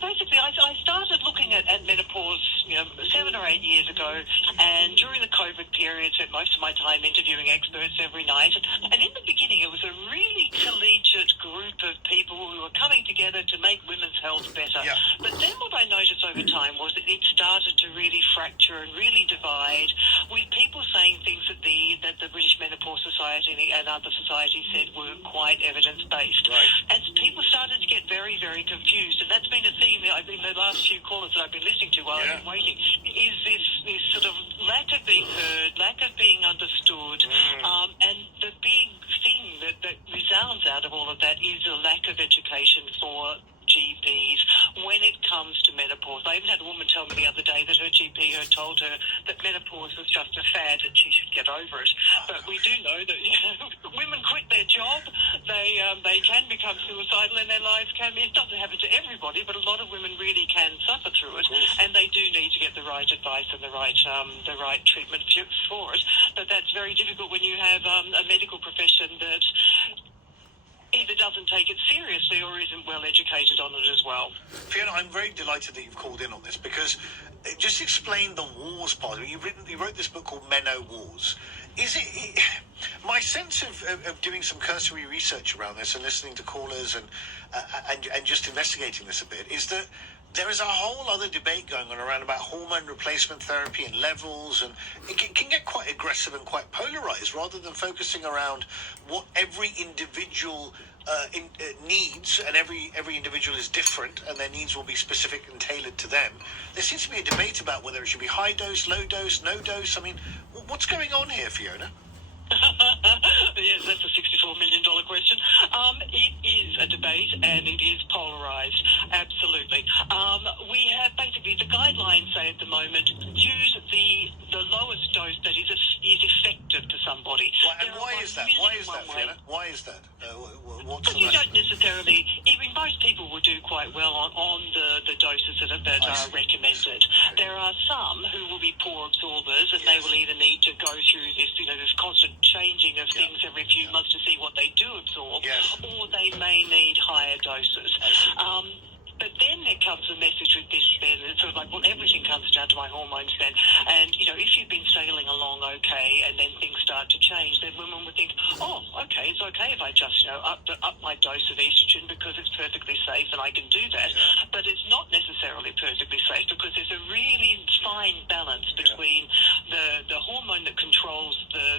Basically, I started looking at menopause, 7 or 8 years ago, and during the COVID period, spent most of my time interviewing experts every night. And in the beginning, it was a really collegiate group of people who were coming together to make women's health better. Yeah. But then what I noticed over time was that it started to really fracture and really divide, with people saying things that the British Menopause Society and other societies said were quite evidence-based. Right. And people started to get very, very confused. And that's been a theme that I've been, the last few callers that I've been listening to while I've been waiting, is this sort of lack of being heard, lack of being understood, and the big thing that resounds out of all of that is a lack of education for GPs when it comes to menopause. I even had a woman tell me the other day that her GP had told her that menopause was just a fad and she should get over it. But we do know that women quit their job, they can become suicidal in their lives. It doesn't happen to everybody, but a lot of women really can suffer through it, and they do need to get the right advice and the right treatment for it. But that's very difficult when you have a medical profession that either doesn't take it seriously or isn't well educated on it as well. Fiona, I'm very delighted that you've called in on this, because just explain the wars part. You wrote this book called Menno Wars. Is it my sense of doing some cursory research around this and listening to callers and just investigating this a bit, is that there is a whole other debate going on around about hormone replacement therapy and levels, and it can get quite aggressive and quite polarized, rather than focusing around what every individual needs, and every individual is different, and their needs will be specific and tailored to them. There seems to be a debate about whether it should be high dose, low dose, no dose. I mean, what's going on here, Fiona? Yes, that's a $64 million question. It is a debate, and it is polarised, absolutely. We have basically, the guidelines say at the moment, use the lowest dose that is effective to somebody. And why is that? Why is that, Fiona? Why is that? But you don't necessarily, even most people will do quite well on the doses that are recommended. There are some who will be poor absorbers, and they will either need to go through this, this constant changing of things every few months to see what they do absorb, or they may need higher doses. But then there comes a message with this then, it's sort of like, well, everything comes down to my hormones then. And, if you've been sailing along okay, and then things start to change, then women would think, oh, okay, it's okay if I just, up my dose of estrogen because it's perfectly safe and I can do that. Yeah. But it's not necessarily perfectly safe, because there's a really fine balance between the hormone that controls the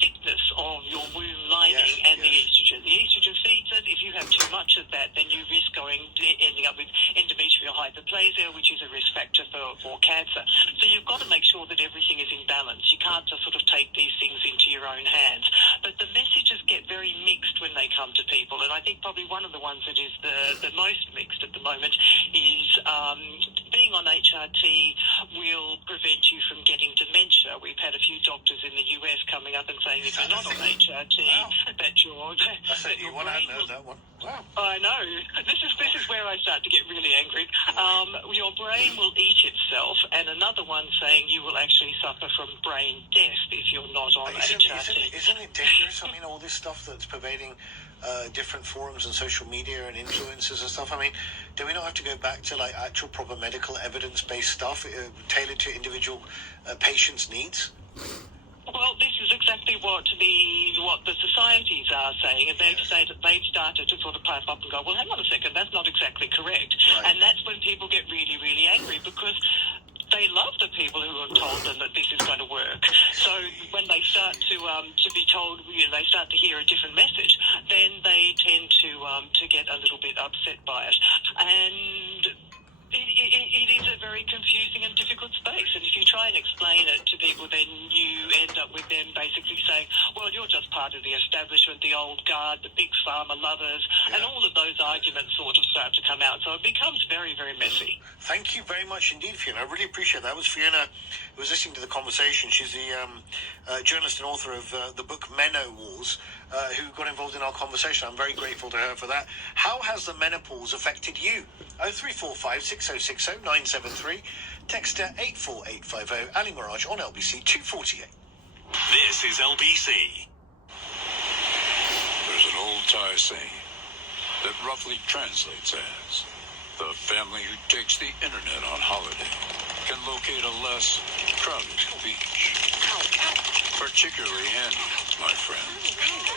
thickness of your womb lining and the estrogen. The estrogen feeds it. If you have too much of that, then you risk ending up with endometrial hyperplasia, which is a risk factor for cancer. So you've got to make sure that everything is in balance. You can't just sort of take these things into your own hands. But the messages get very mixed when they come to people, and I think probably one of the ones that is the most mixed at the moment is being on HRT will prevent you from getting dementia. We've had a few doctors in the US coming up and saying if you're not on HRT, that your brain will... That one. Wow. I know. This is where I start to get really angry. Your brain will eat itself, and another one saying you will actually suffer from brain death if you're not on HRT. Isn't it dangerous? I mean, all this stuff that's pervading different forums and social media and influencers and stuff. I mean, do we not have to go back to like actual proper medical evidence-based stuff tailored to individual patients' needs? Well, this is exactly what the societies are saying, and they've started to sort of pipe up and go, well, hang on a second, that's not exactly correct. Right. And that's when people get really, really angry, because they love the people who have told them that this is going to work. So when they start to be told, they start to hear a different message, then they tend to get a little bit upset by it. And it is a very confusing and difficult space, and if you try and explain it to people, then you end up with them basically saying, well, you're just part of the establishment, the old guard, the big pharma lovers, and all of those arguments sort of start to come out, so it becomes very, very messy. Thank you very much indeed, Fiona. I really appreciate that. That was Fiona who was listening to the conversation. She's the journalist and author of the book Menopause, who got involved in our conversation. I'm very grateful to her for that. How has the menopause affected you? 0345 6060 973. Text 84850. Ali Mirage on LBC 248. This is LBC. There's an old Thai saying that roughly translates as, the family who takes the internet on holiday can locate a less crowded beach. Particularly handy, my friend,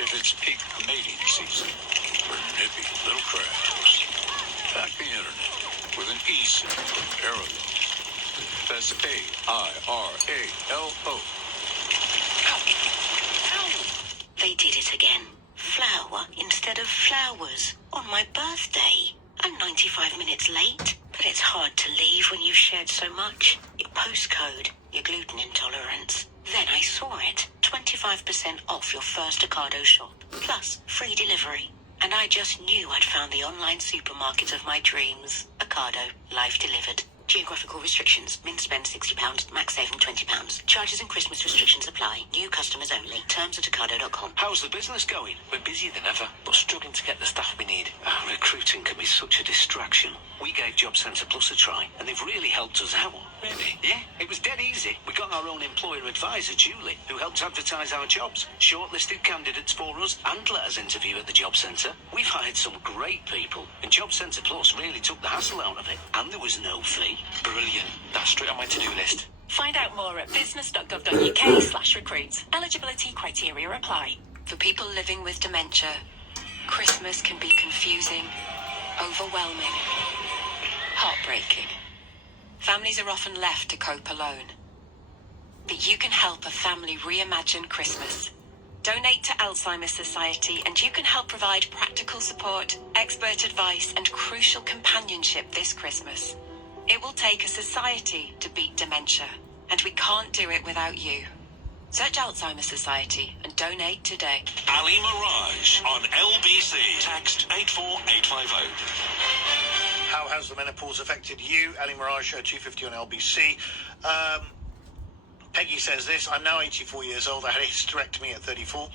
if it's peak mating season for nippy little crabs. Pack the internet with an eSIM from Airalo. That's AIRALO. They did it again. Flower instead of flowers on my birthday. I'm 95 minutes late, but it's hard to leave when you've shared so much. Your postcode, your gluten intolerance. Then I saw it. 25% off your first Ocado shop, plus free delivery. And I just knew I'd found the online supermarket of my dreams. Ocado, life delivered. Geographical restrictions. Min spend £60, max saving £20. Charges and Christmas restrictions apply. New customers only. Terms at ocado.com. How's the business going? We're busier than ever, but struggling to get the staff we need. Recruiting can be such a distraction. We gave Job Centre Plus a try, and they've really helped us out. Really? Yeah, it was dead easy. We got our own employer advisor, Julie, who helped advertise our jobs, shortlisted candidates for us, and let us interview at the Job Centre. We've hired some great people, and Job Centre Plus really took the hassle out of it, and there was no fee. Brilliant. That's straight on my to-do list. Find out more at business.gov.uk/recruit. Eligibility criteria apply. For people living with dementia, Christmas can be confusing, overwhelming, heartbreaking. Families are often left to cope alone. But you can help a family reimagine Christmas. Donate to Alzheimer's Society and you can help provide practical support, expert advice and crucial companionship this Christmas. It will take a society to beat dementia, and we can't do it without you. Search Alzheimer's Society and donate today. Ali Mirage on LBC. Text 84850. How has the menopause affected you? Ali Mirage, 250 on LBC. Peggy says this: I'm now 84 years old. I had a hysterectomy at 34,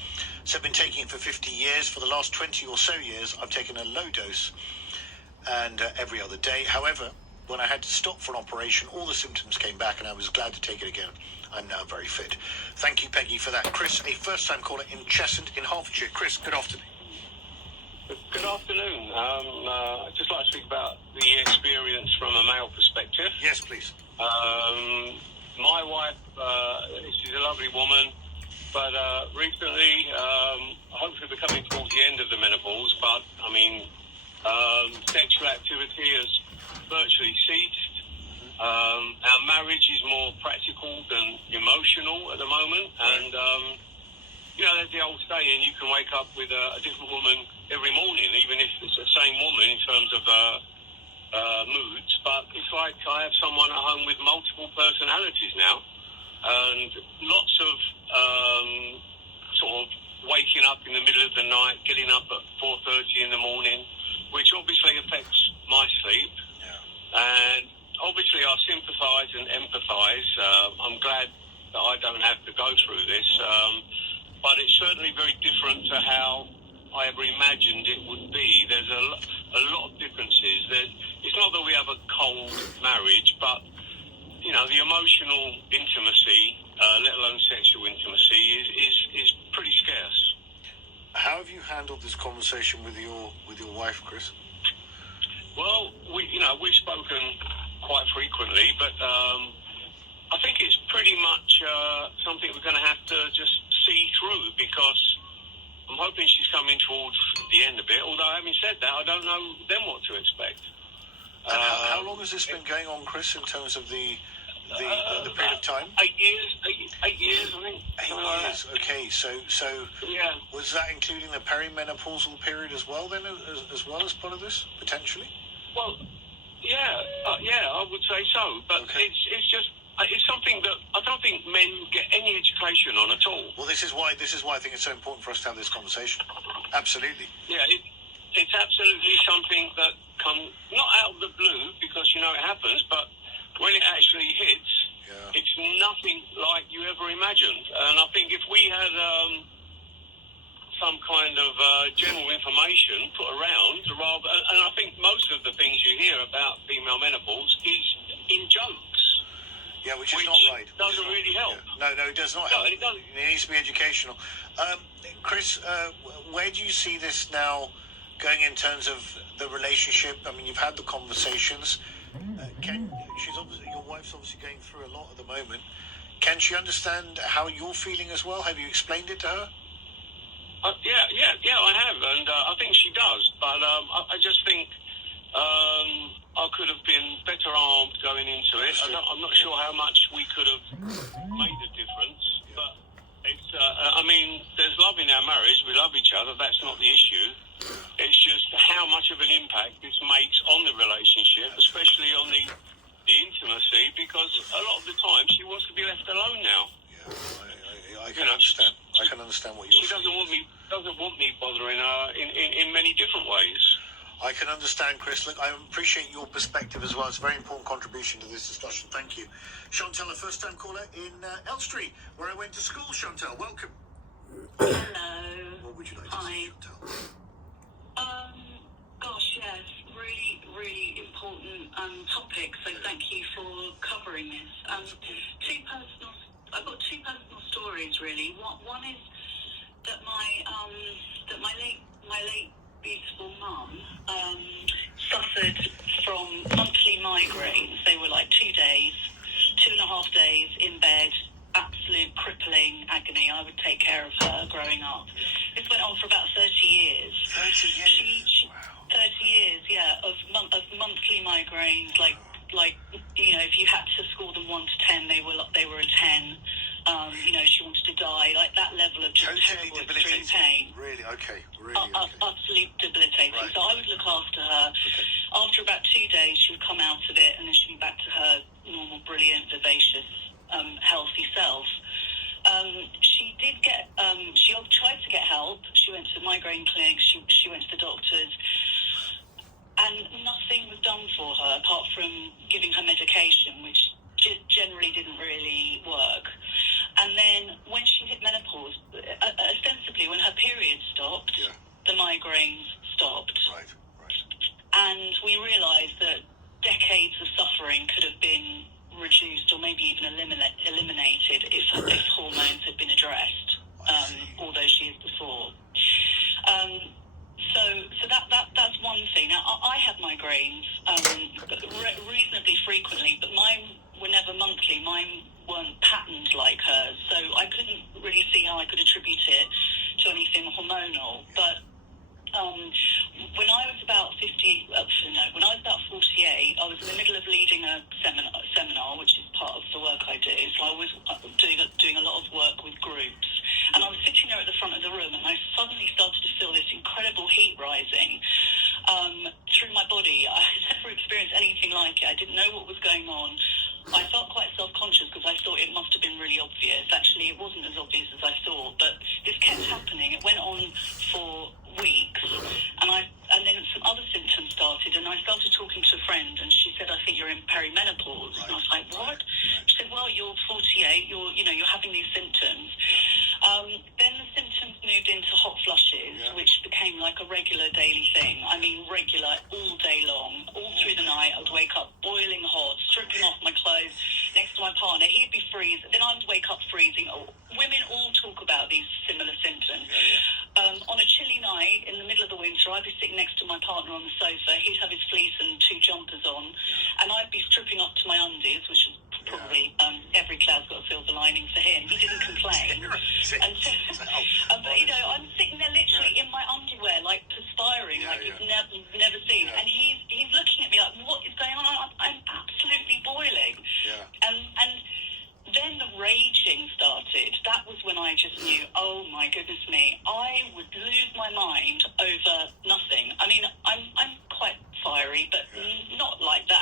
so I've been taking it for 50 years. For the last 20 or so years, I've taken a low dose and every other day. However, when I had to stop for an operation, all the symptoms came back and I was glad to take it again. I'm now very fit. Thank you, Peggy, for that. Chris, a first-time caller in Cheshunt in Hertfordshire. Chris, good afternoon. Good afternoon. I'd just like to speak about the experience from a male perspective. Yes, please. My wife, she's a lovely woman, but recently, hopefully we're coming towards the end of the menopause, but, I mean, sexual activity has virtually ceased. Our marriage is more practical than emotional at the moment, and you know, there's the old saying, you can wake up with a different woman every morning, even if it's the same woman in terms of moods, but it's like I have someone at home with multiple personalities now, and lots of sort of waking up in the middle of the night, getting up at 4:30 in the morning, which obviously affects my sleep. And obviously I sympathise and empathise. I'm glad that I don't have to go through this, but it's certainly very different to how I ever imagined it would be. There's a lot of differences. It's not that we have a cold marriage, but, you know, the emotional intimacy, let alone sexual intimacy, is pretty scarce. How have you handled this conversation with your wife, Chris? Well, we've spoken quite frequently, but I think it's pretty much something we're going to have to just see through, because I'm hoping she's coming towards the end of it. Although, having said that, I don't know then what to expect. How long has this been going on, Chris, in terms of the period of time? 8 years, I think. 8 years, okay. So yeah. Was that including the perimenopausal period as well, then, as well as part of this, potentially? Well, Yeah, I would say so. But it's just it's something that I don't think men get any education on at all. Well, this is why I think it's so important for us to have this conversation. Absolutely. Yeah, it's absolutely something that comes not out of the blue because it happens, but when it actually hits, it's nothing like you ever imagined. And I think if we had some kind of general information put around, and I think most of the things you hear about female menopause is in jokes. Yeah, which is not right. Doesn't really help. Yeah. No, it does not help. It doesn't. It needs to be educational. Chris, where do you see this now going in terms of the relationship? I mean, you've had the conversations. Your wife's obviously going through a lot at the moment. Can she understand how you're feeling as well? Have you explained it to her? Yeah, I have, and I think she does. But I just think I could have been better armed going into it. I'm not sure how much we could have made a difference, but it's. There's love in our marriage. We love each other. That's not the issue. It's just how much of an impact this makes on the relationship, especially on the intimacy, because a lot of the time she wants to be left alone now. Yeah, I can understand. I can understand what you're saying. She doesn't want me bothering her in many different ways. I can understand, Chris. Look, I appreciate your perspective as well. It's a very important contribution to this discussion. Thank you. Chantal, a first-time caller in Elstree, where I went to school. Chantal, welcome. Hello. What would you like to say, Chantal? Gosh, yes, really, really important topic. So thank you for covering this. I've got two personal stories really. One is that my late beautiful mum suffered from monthly migraines. They were like 2.5 days in bed, absolute crippling agony. I would take care of her growing up. This went on for about 30 years. 30 years? Wow. 30 years, yeah, of monthly migraines. Like if you had to score them 1 to 10, they were a 10. She wanted to die. Like that level of just terrible extreme pain. Really? Okay. Really? Okay. Absolutely debilitating. Right. So I would look after her. Okay. After about 2 days, she would come out of it, and then she'd be back to her normal, brilliant, vivacious, healthy self. She did get. She tried to get help. She went to the migraine clinic. She went to the doctors, and nothing was done for her apart from giving her medication, which generally didn't really work. And then when she hit menopause, ostensibly when her period stopped, the migraines stopped. Right. And we realised that decades of suffering could have been reduced or maybe even eliminated if hormones had been addressed all those years before. So that's one thing. Now, I had migraines reasonably frequently, but mine were never monthly. Mine weren't patterned like hers, so I couldn't really see how I could attribute it to anything hormonal. But when I was about 48, I was in the middle of leading a seminar, which is part of the work I do. So I was doing a lot of work with groups, and I was sitting there at the front of the room, and I suddenly started to feel this incredible heat rising through my body. I had never experienced anything like it. I didn't know what was going on. I felt quite self-conscious because I thought it must have been really obvious. Actually, it wasn't as obvious as I thought, but this kept happening. It went on for weeks, and then some other symptoms started, and I started talking to a friend, and she said, "I think you're in perimenopause." And I was like, "What?" She said, "Well, you're 48. You're having these symptoms." Then the symptoms moved into hot flushes, which became like a regular daily thing. I mean, regular all day long, all through the night. I would wake up boiling hot, stripping off my clothes next to my partner. He'd be freezing. Then I would wake up freezing. Women all talk about these similar symptoms. On a chilly night in the middle of the winter, I'd be sitting next to my partner on the sofa. He'd have his fleece and 2 jumpers on, and I'd be stripping up to my undies, which is probably every cloud's got a silver lining for him. He didn't complain. And but I'm sitting there literally in my underwear, like perspiring, like you've never seen. And he's looking at me like, "What is going on?" I'm absolutely boiling. And then the raging started. That was when I just knew, oh my goodness me, I would lose my mind over nothing. I mean, I'm quite fiery, but not like that.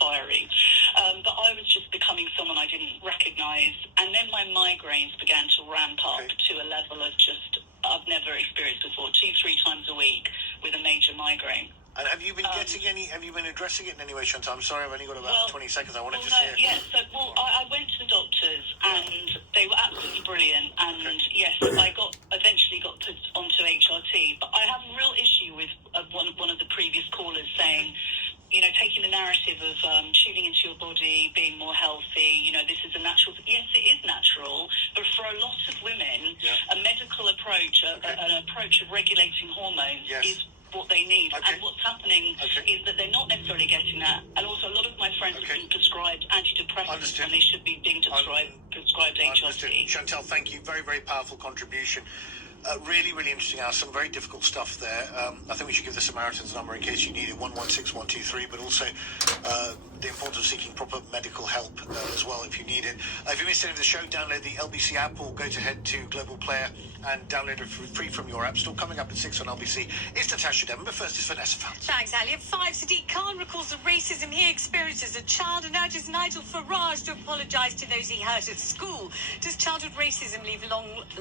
fiery. But I was just becoming someone I didn't recognise. And then my migraines began to ramp up to a level of just I've never experienced before, 2-3 times a week with a major migraine. And have you been have you been addressing it in any way, Chantal? I'm sorry, I've only got about 20 seconds. I wanted to hear. Yeah, so, I went to the doctors and they were absolutely brilliant. And yes, I eventually got put onto HRT. But I have a real issue with one of the previous callers saying, you know, taking the narrative of tuning into your body, being more healthy, you know, this is a natural... Yes, it is natural, but for a lot of women, a medical approach, an approach of regulating hormones is what they need. And what's happening is that they're not necessarily getting that. And also a lot of my friends have been prescribed antidepressants when they should be being prescribed HRT. Chantal, thank you. Very, very powerful contribution. Really, really interesting hour. Some very difficult stuff there. I think we should give the Samaritans number in case you need it, 116123, but also the importance of seeking proper medical help as well if you need it. If you missed any of the show, download the LBC app or go to Global Player and download it for free from your app store. Coming up at 6 on LBC is Natasha Devon, but first is Vanessa Fouts. Thanks, Ali. At 5, Sadiq Khan recalls the racism he experienced as a child and urges Nigel Farage to apologise to those he hurt at school. Does childhood racism leave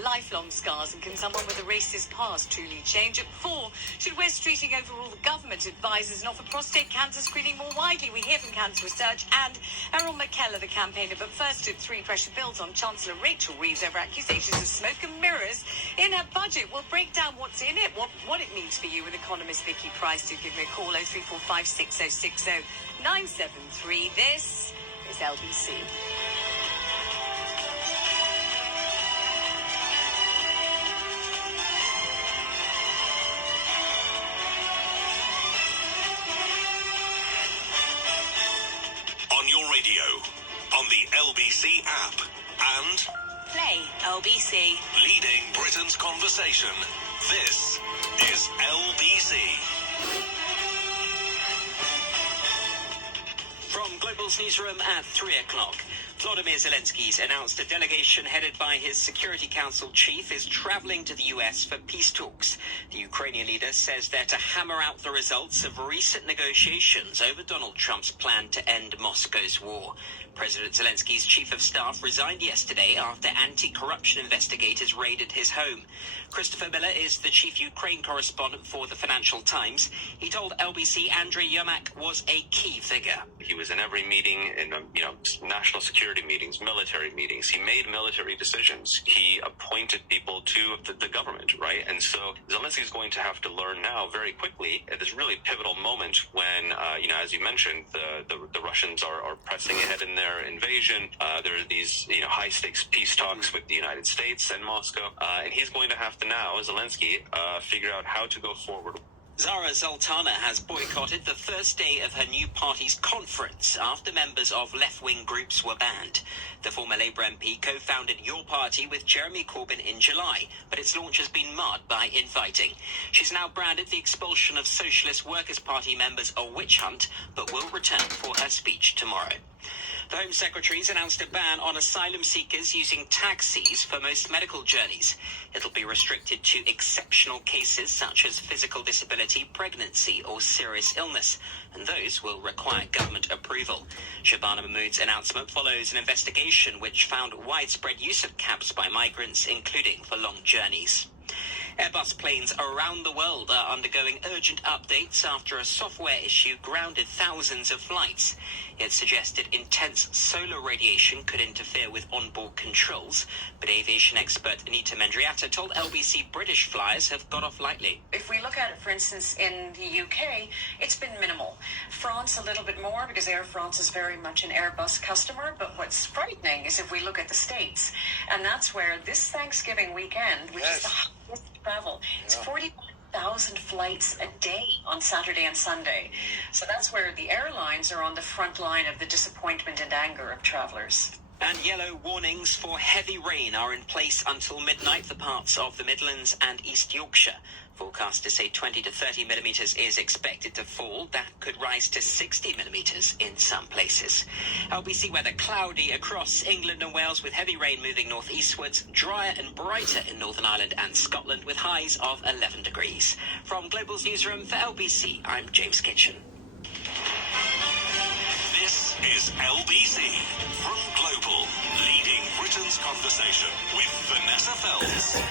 lifelong scars, and can someone with a racist past truly change? At 4, should West Streeting overrule the government advisors and offer prostate cancer screening more widely? We hear from Cancer Research and Errol McKellar, the campaigner. But first, at 3, pressure builds on Chancellor Rachel Reeves over accusations of smoke and mirrors in her budget. We'll break down what's in it, what it means for you with economist Vicky Price. Do give me a call, 0345 6060 973. This is LBC. On your radio, on the LBC app, and Play LBC. leading Britain's conversation. This is LBC. From Global's newsroom at 3 o'clock. Volodymyr Zelensky's announced a delegation headed by his Security Council chief is traveling to the US for peace talks. The Ukrainian leader says they're to hammer out the results of recent negotiations over Donald Trump's plan to end Moscow's war. President Zelensky's chief of staff resigned yesterday after anti-corruption investigators raided his home. Christopher Miller is the chief Ukraine correspondent for the Financial Times. He told LBC Andriy Yermak was a key figure. He was in every meeting, in national security meetings, military meetings. He made military decisions. He appointed people to the government, right? And so Zelensky is going to have to learn now very quickly at this really pivotal moment when, as you mentioned, the Russians are pressing ahead in their invasion. There are these, high-stakes peace talks with the United States and Moscow. And he's going to have to now, Zelensky, figure out how to go forward. Zara Zoltana has boycotted the first day of her new party's conference after members of left-wing groups were banned. The former Labour MP co-founded Your Party with Jeremy Corbyn in July, but its launch has been marred by infighting. She's now branded the expulsion of Socialist Workers' Party members a witch hunt, but will return for her speech tomorrow. The Home Secretary's announced a ban on asylum seekers using taxis for most medical journeys. It'll be restricted to exceptional cases such as physical disability, pregnancy or serious illness, and those will require government approval. Shabana Mahmood's announcement follows an investigation which found widespread use of cabs by migrants, including for long journeys. Airbus planes around the world are undergoing urgent updates after a software issue grounded thousands of flights. It suggested intense solar radiation could interfere with onboard controls, but aviation expert Anita Mendriata told LBC British flyers have got off lightly. If we look at it, for instance, in the UK, it's been minimal. France a little bit more because Air France is very much an Airbus customer, but what's frightening is if we look at the States, and that's where this Thanksgiving weekend, which is the highest travel, it's 41,000 flights a day on Saturday and Sunday. So that's where the airlines are on the front line of the disappointment and anger of travellers. And yellow warnings for heavy rain are in place until midnight for parts of the Midlands and East Yorkshire. Forecasters say 20 to 30 millimetres is expected to fall. That could rise to 60 millimetres in some places. LBC weather cloudy across England and Wales with heavy rain moving northeastwards, drier and brighter in Northern Ireland and Scotland with highs of 11 degrees. From Global's newsroom for LBC, I'm James Kitchen. is LBC from Global, leading Britain's conversation with Vanessa Feltz.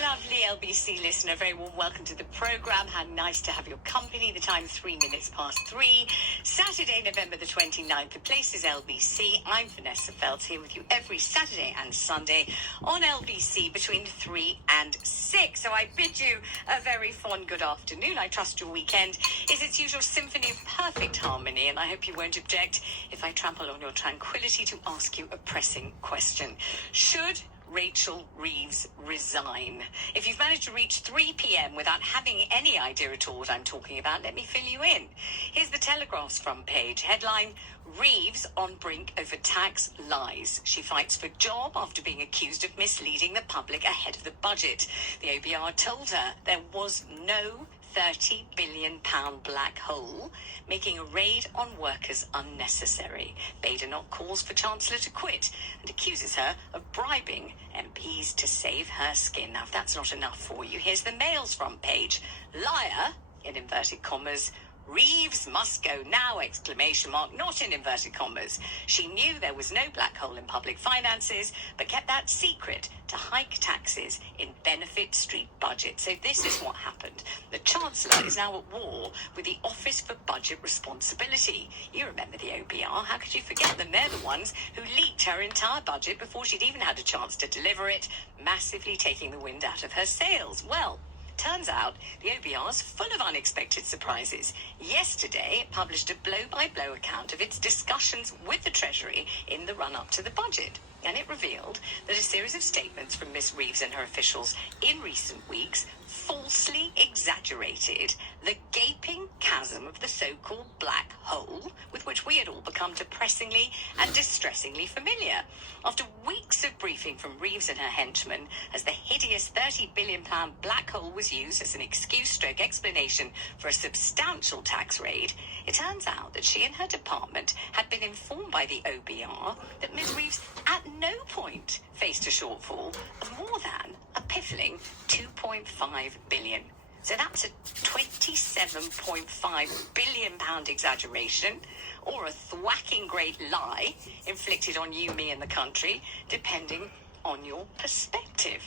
Lovely LBC listener, very warm welcome to the programme. How nice to have your company. The time 3 minutes past 3. Saturday, November the 29th. The place is LBC. I'm Vanessa Feltz here with you every Saturday and Sunday on LBC between 3 and 6. So I bid you a very fond good afternoon. I trust your weekend is its usual symphony of perfect harmony, and I hope you won't object if I trample on your tranquility to ask you a pressing question. Should Rachel Reeves resign? If you've managed to reach 3 p.m. without having any idea at all what I'm talking about, let me fill you in. Here's the Telegraph's front page. Headline, Reeves on brink over tax lies. She fights for job after being accused of misleading the public ahead of the budget. The OBR told her there was no £30 billion black hole, making a raid on workers unnecessary. Badenoch calls for Chancellor to quit and accuses her of bribing MPs to save her skin. Now, if that's not enough for you, here's the Mail's front page. Liar, in inverted commas, Reeves must go now, exclamation mark, not in inverted commas. She knew there was no black hole in public finances, but kept that secret to hike taxes in benefit street budget. So this is what happened. The Chancellor is now at war with the Office for Budget Responsibility. You remember the OBR. How could you forget them? They're the ones who leaked her entire budget before she'd even had a chance to deliver it, massively taking the wind out of her sails. Well, turns out the OBR's full of unexpected surprises. Yesterday, it published a blow-by-blow account of its discussions with the Treasury in the run-up to the budget. And it revealed that a series of statements from Miss Reeves and her officials in recent weeks falsely exaggerated the gaping chasm of the so-called black hole with which we had all become depressingly and distressingly familiar. After weeks of briefing from Reeves and her henchmen as the hideous £30 billion black hole was used as an excuse/explanation for a substantial tax raid, it turns out that she and her department had been informed by the OBR that Ms. Reeves at no point faced a shortfall of more than a piffling £2.5 billion. So that's a £27.5 billion exaggeration, or a thwacking great lie inflicted on you, me, and the country, depending on your perspective.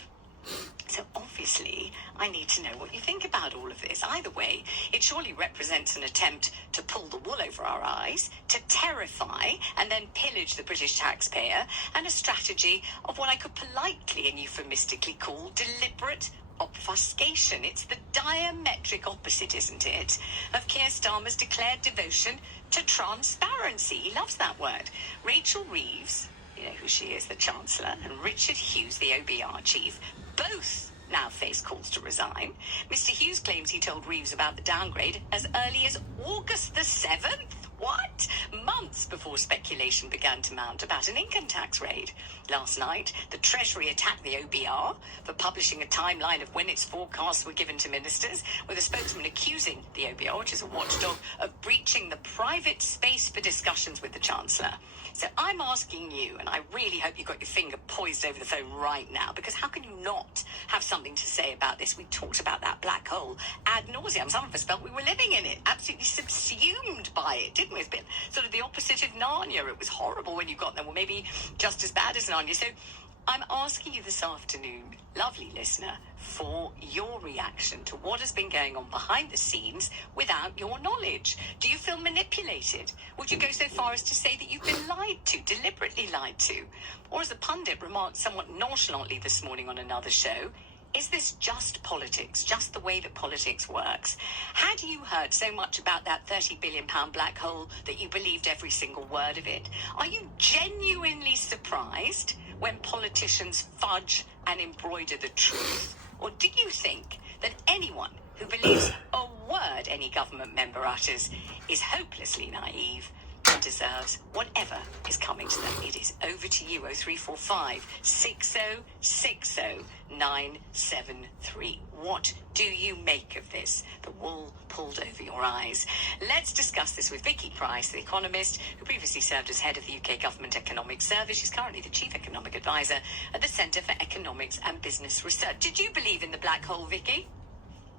So obviously, I need to know what you think about all of this. Either way, it surely represents an attempt to pull the wool over our eyes, to terrify and then pillage the British taxpayer, and a strategy of what I could politely and euphemistically call deliberate obfuscation. It's the diametric opposite, isn't it, of Keir Starmer's declared devotion to transparency. He loves that word. Rachel Reeves, you know who she is, the Chancellor, and Richard Hughes, the OBR chief, both now face calls to resign. Mr. Hughes claims he told Reeves about the downgrade as early as August the 7th. What? Months before speculation began to mount about an income tax raid. Last night, the Treasury attacked the OBR for publishing a timeline of when its forecasts were given to ministers, with a spokesman accusing the OBR, which is a watchdog, of breaching the private space for discussions with the Chancellor. So I'm asking you, and I really hope you've got your finger poised over the phone right now, because how can you not have something to say about this? We talked about that black hole ad nauseum. Some of us felt we were living in it, absolutely subsumed by it, didn't we? It's been sort of the opposite of Narnia. It was horrible when you got there, well, maybe just as bad as Narnia. So I'm asking you this afternoon, lovely listener, for your reaction to what has been going on behind the scenes without your knowledge. Do you feel manipulated? Would you go so far as to say that you've been lied to, deliberately lied to? Or, as a pundit remarked somewhat nonchalantly this morning on another show, is this just politics, just the way that politics works? Had you heard so much about that £30 billion black hole that you believed every single word of it? Are you genuinely surprised when politicians fudge and embroider the truth? Or do you think that anyone who believes a word any government member utters is hopelessly naive and deserves whatever is coming to them? It is over to you. 0345 6060 973. What do you make of this? The wool pulled over your eyes. Let's discuss this with Vicky Price, the economist who previously served as head of the UK Government Economic Service. She's currently the chief economic advisor at the Centre for Economics and Business Research. Did you believe in the black hole, Vicky?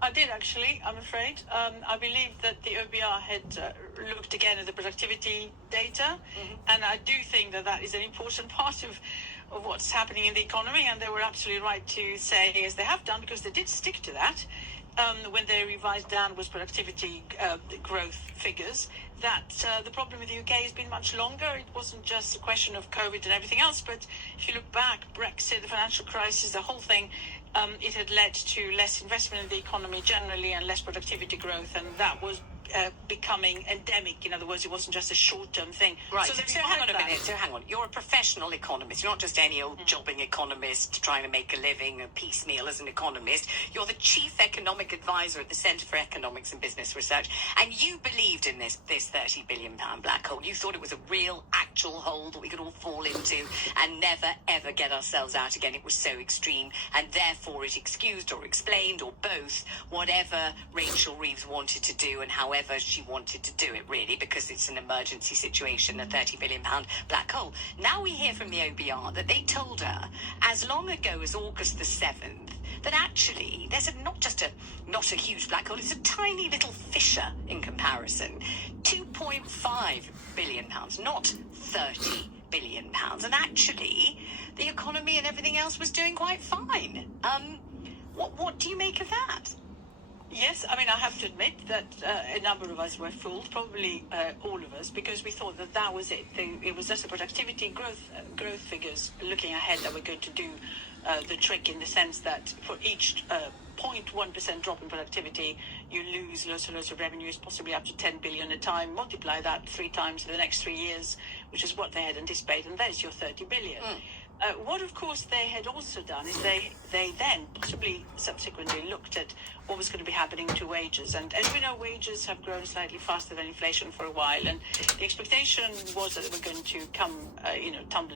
I did actually, I'm afraid. I believe that the OBR had looked again at the productivity data, and I do think that that is an important part of what's happening in the economy, and they were absolutely right to say, as they have done, because they did stick to that, when they revised downwards productivity growth figures, that the problem with the UK has been much longer. It wasn't just a question of COVID and everything else, but if you look back, Brexit, the financial crisis, the whole thing, it had led to less investment in the economy generally and less productivity growth, and that was becoming endemic. In other words, it wasn't just a short-term thing. Right, So, so hang on a minute, You're a professional economist. You're not just any old jobbing economist trying to make a living piecemeal as an economist. You're the chief economic advisor at the Centre for Economics and Business Research, and you believed in this £30 billion black hole. You thought it was a real, actual hole that we could all fall into and never, ever get ourselves out again. It was so extreme, and therefore it excused or explained, or both, whatever Rachel Reeves wanted to do and however she wanted to do it, really, because it's an emergency situation, a £30 billion black hole. Now we hear from the OBR that they told her as long ago as August the 7th that actually there's not a huge black hole, it's a tiny little fissure in comparison. £2.5 billion, not £30 billion. And actually the economy and everything else was doing quite fine. What do you make of that? Yes, I mean, I have to admit that a number of us were fooled, probably all of us, because we thought that that was it. It was just the productivity growth figures looking ahead that were going to do the trick, in the sense that for each 0.1% drop in productivity, you lose lots and lots of revenues, possibly up to 10 billion a time. Multiply that 3 times for the next 3 years, which is what they had anticipated, and there's your 30 billion. What, of course, they had also done is they then possibly subsequently looked at what was going to be happening to wages. And as we know, wages have grown slightly faster than inflation for a while. And the expectation was that they were going to come, tumble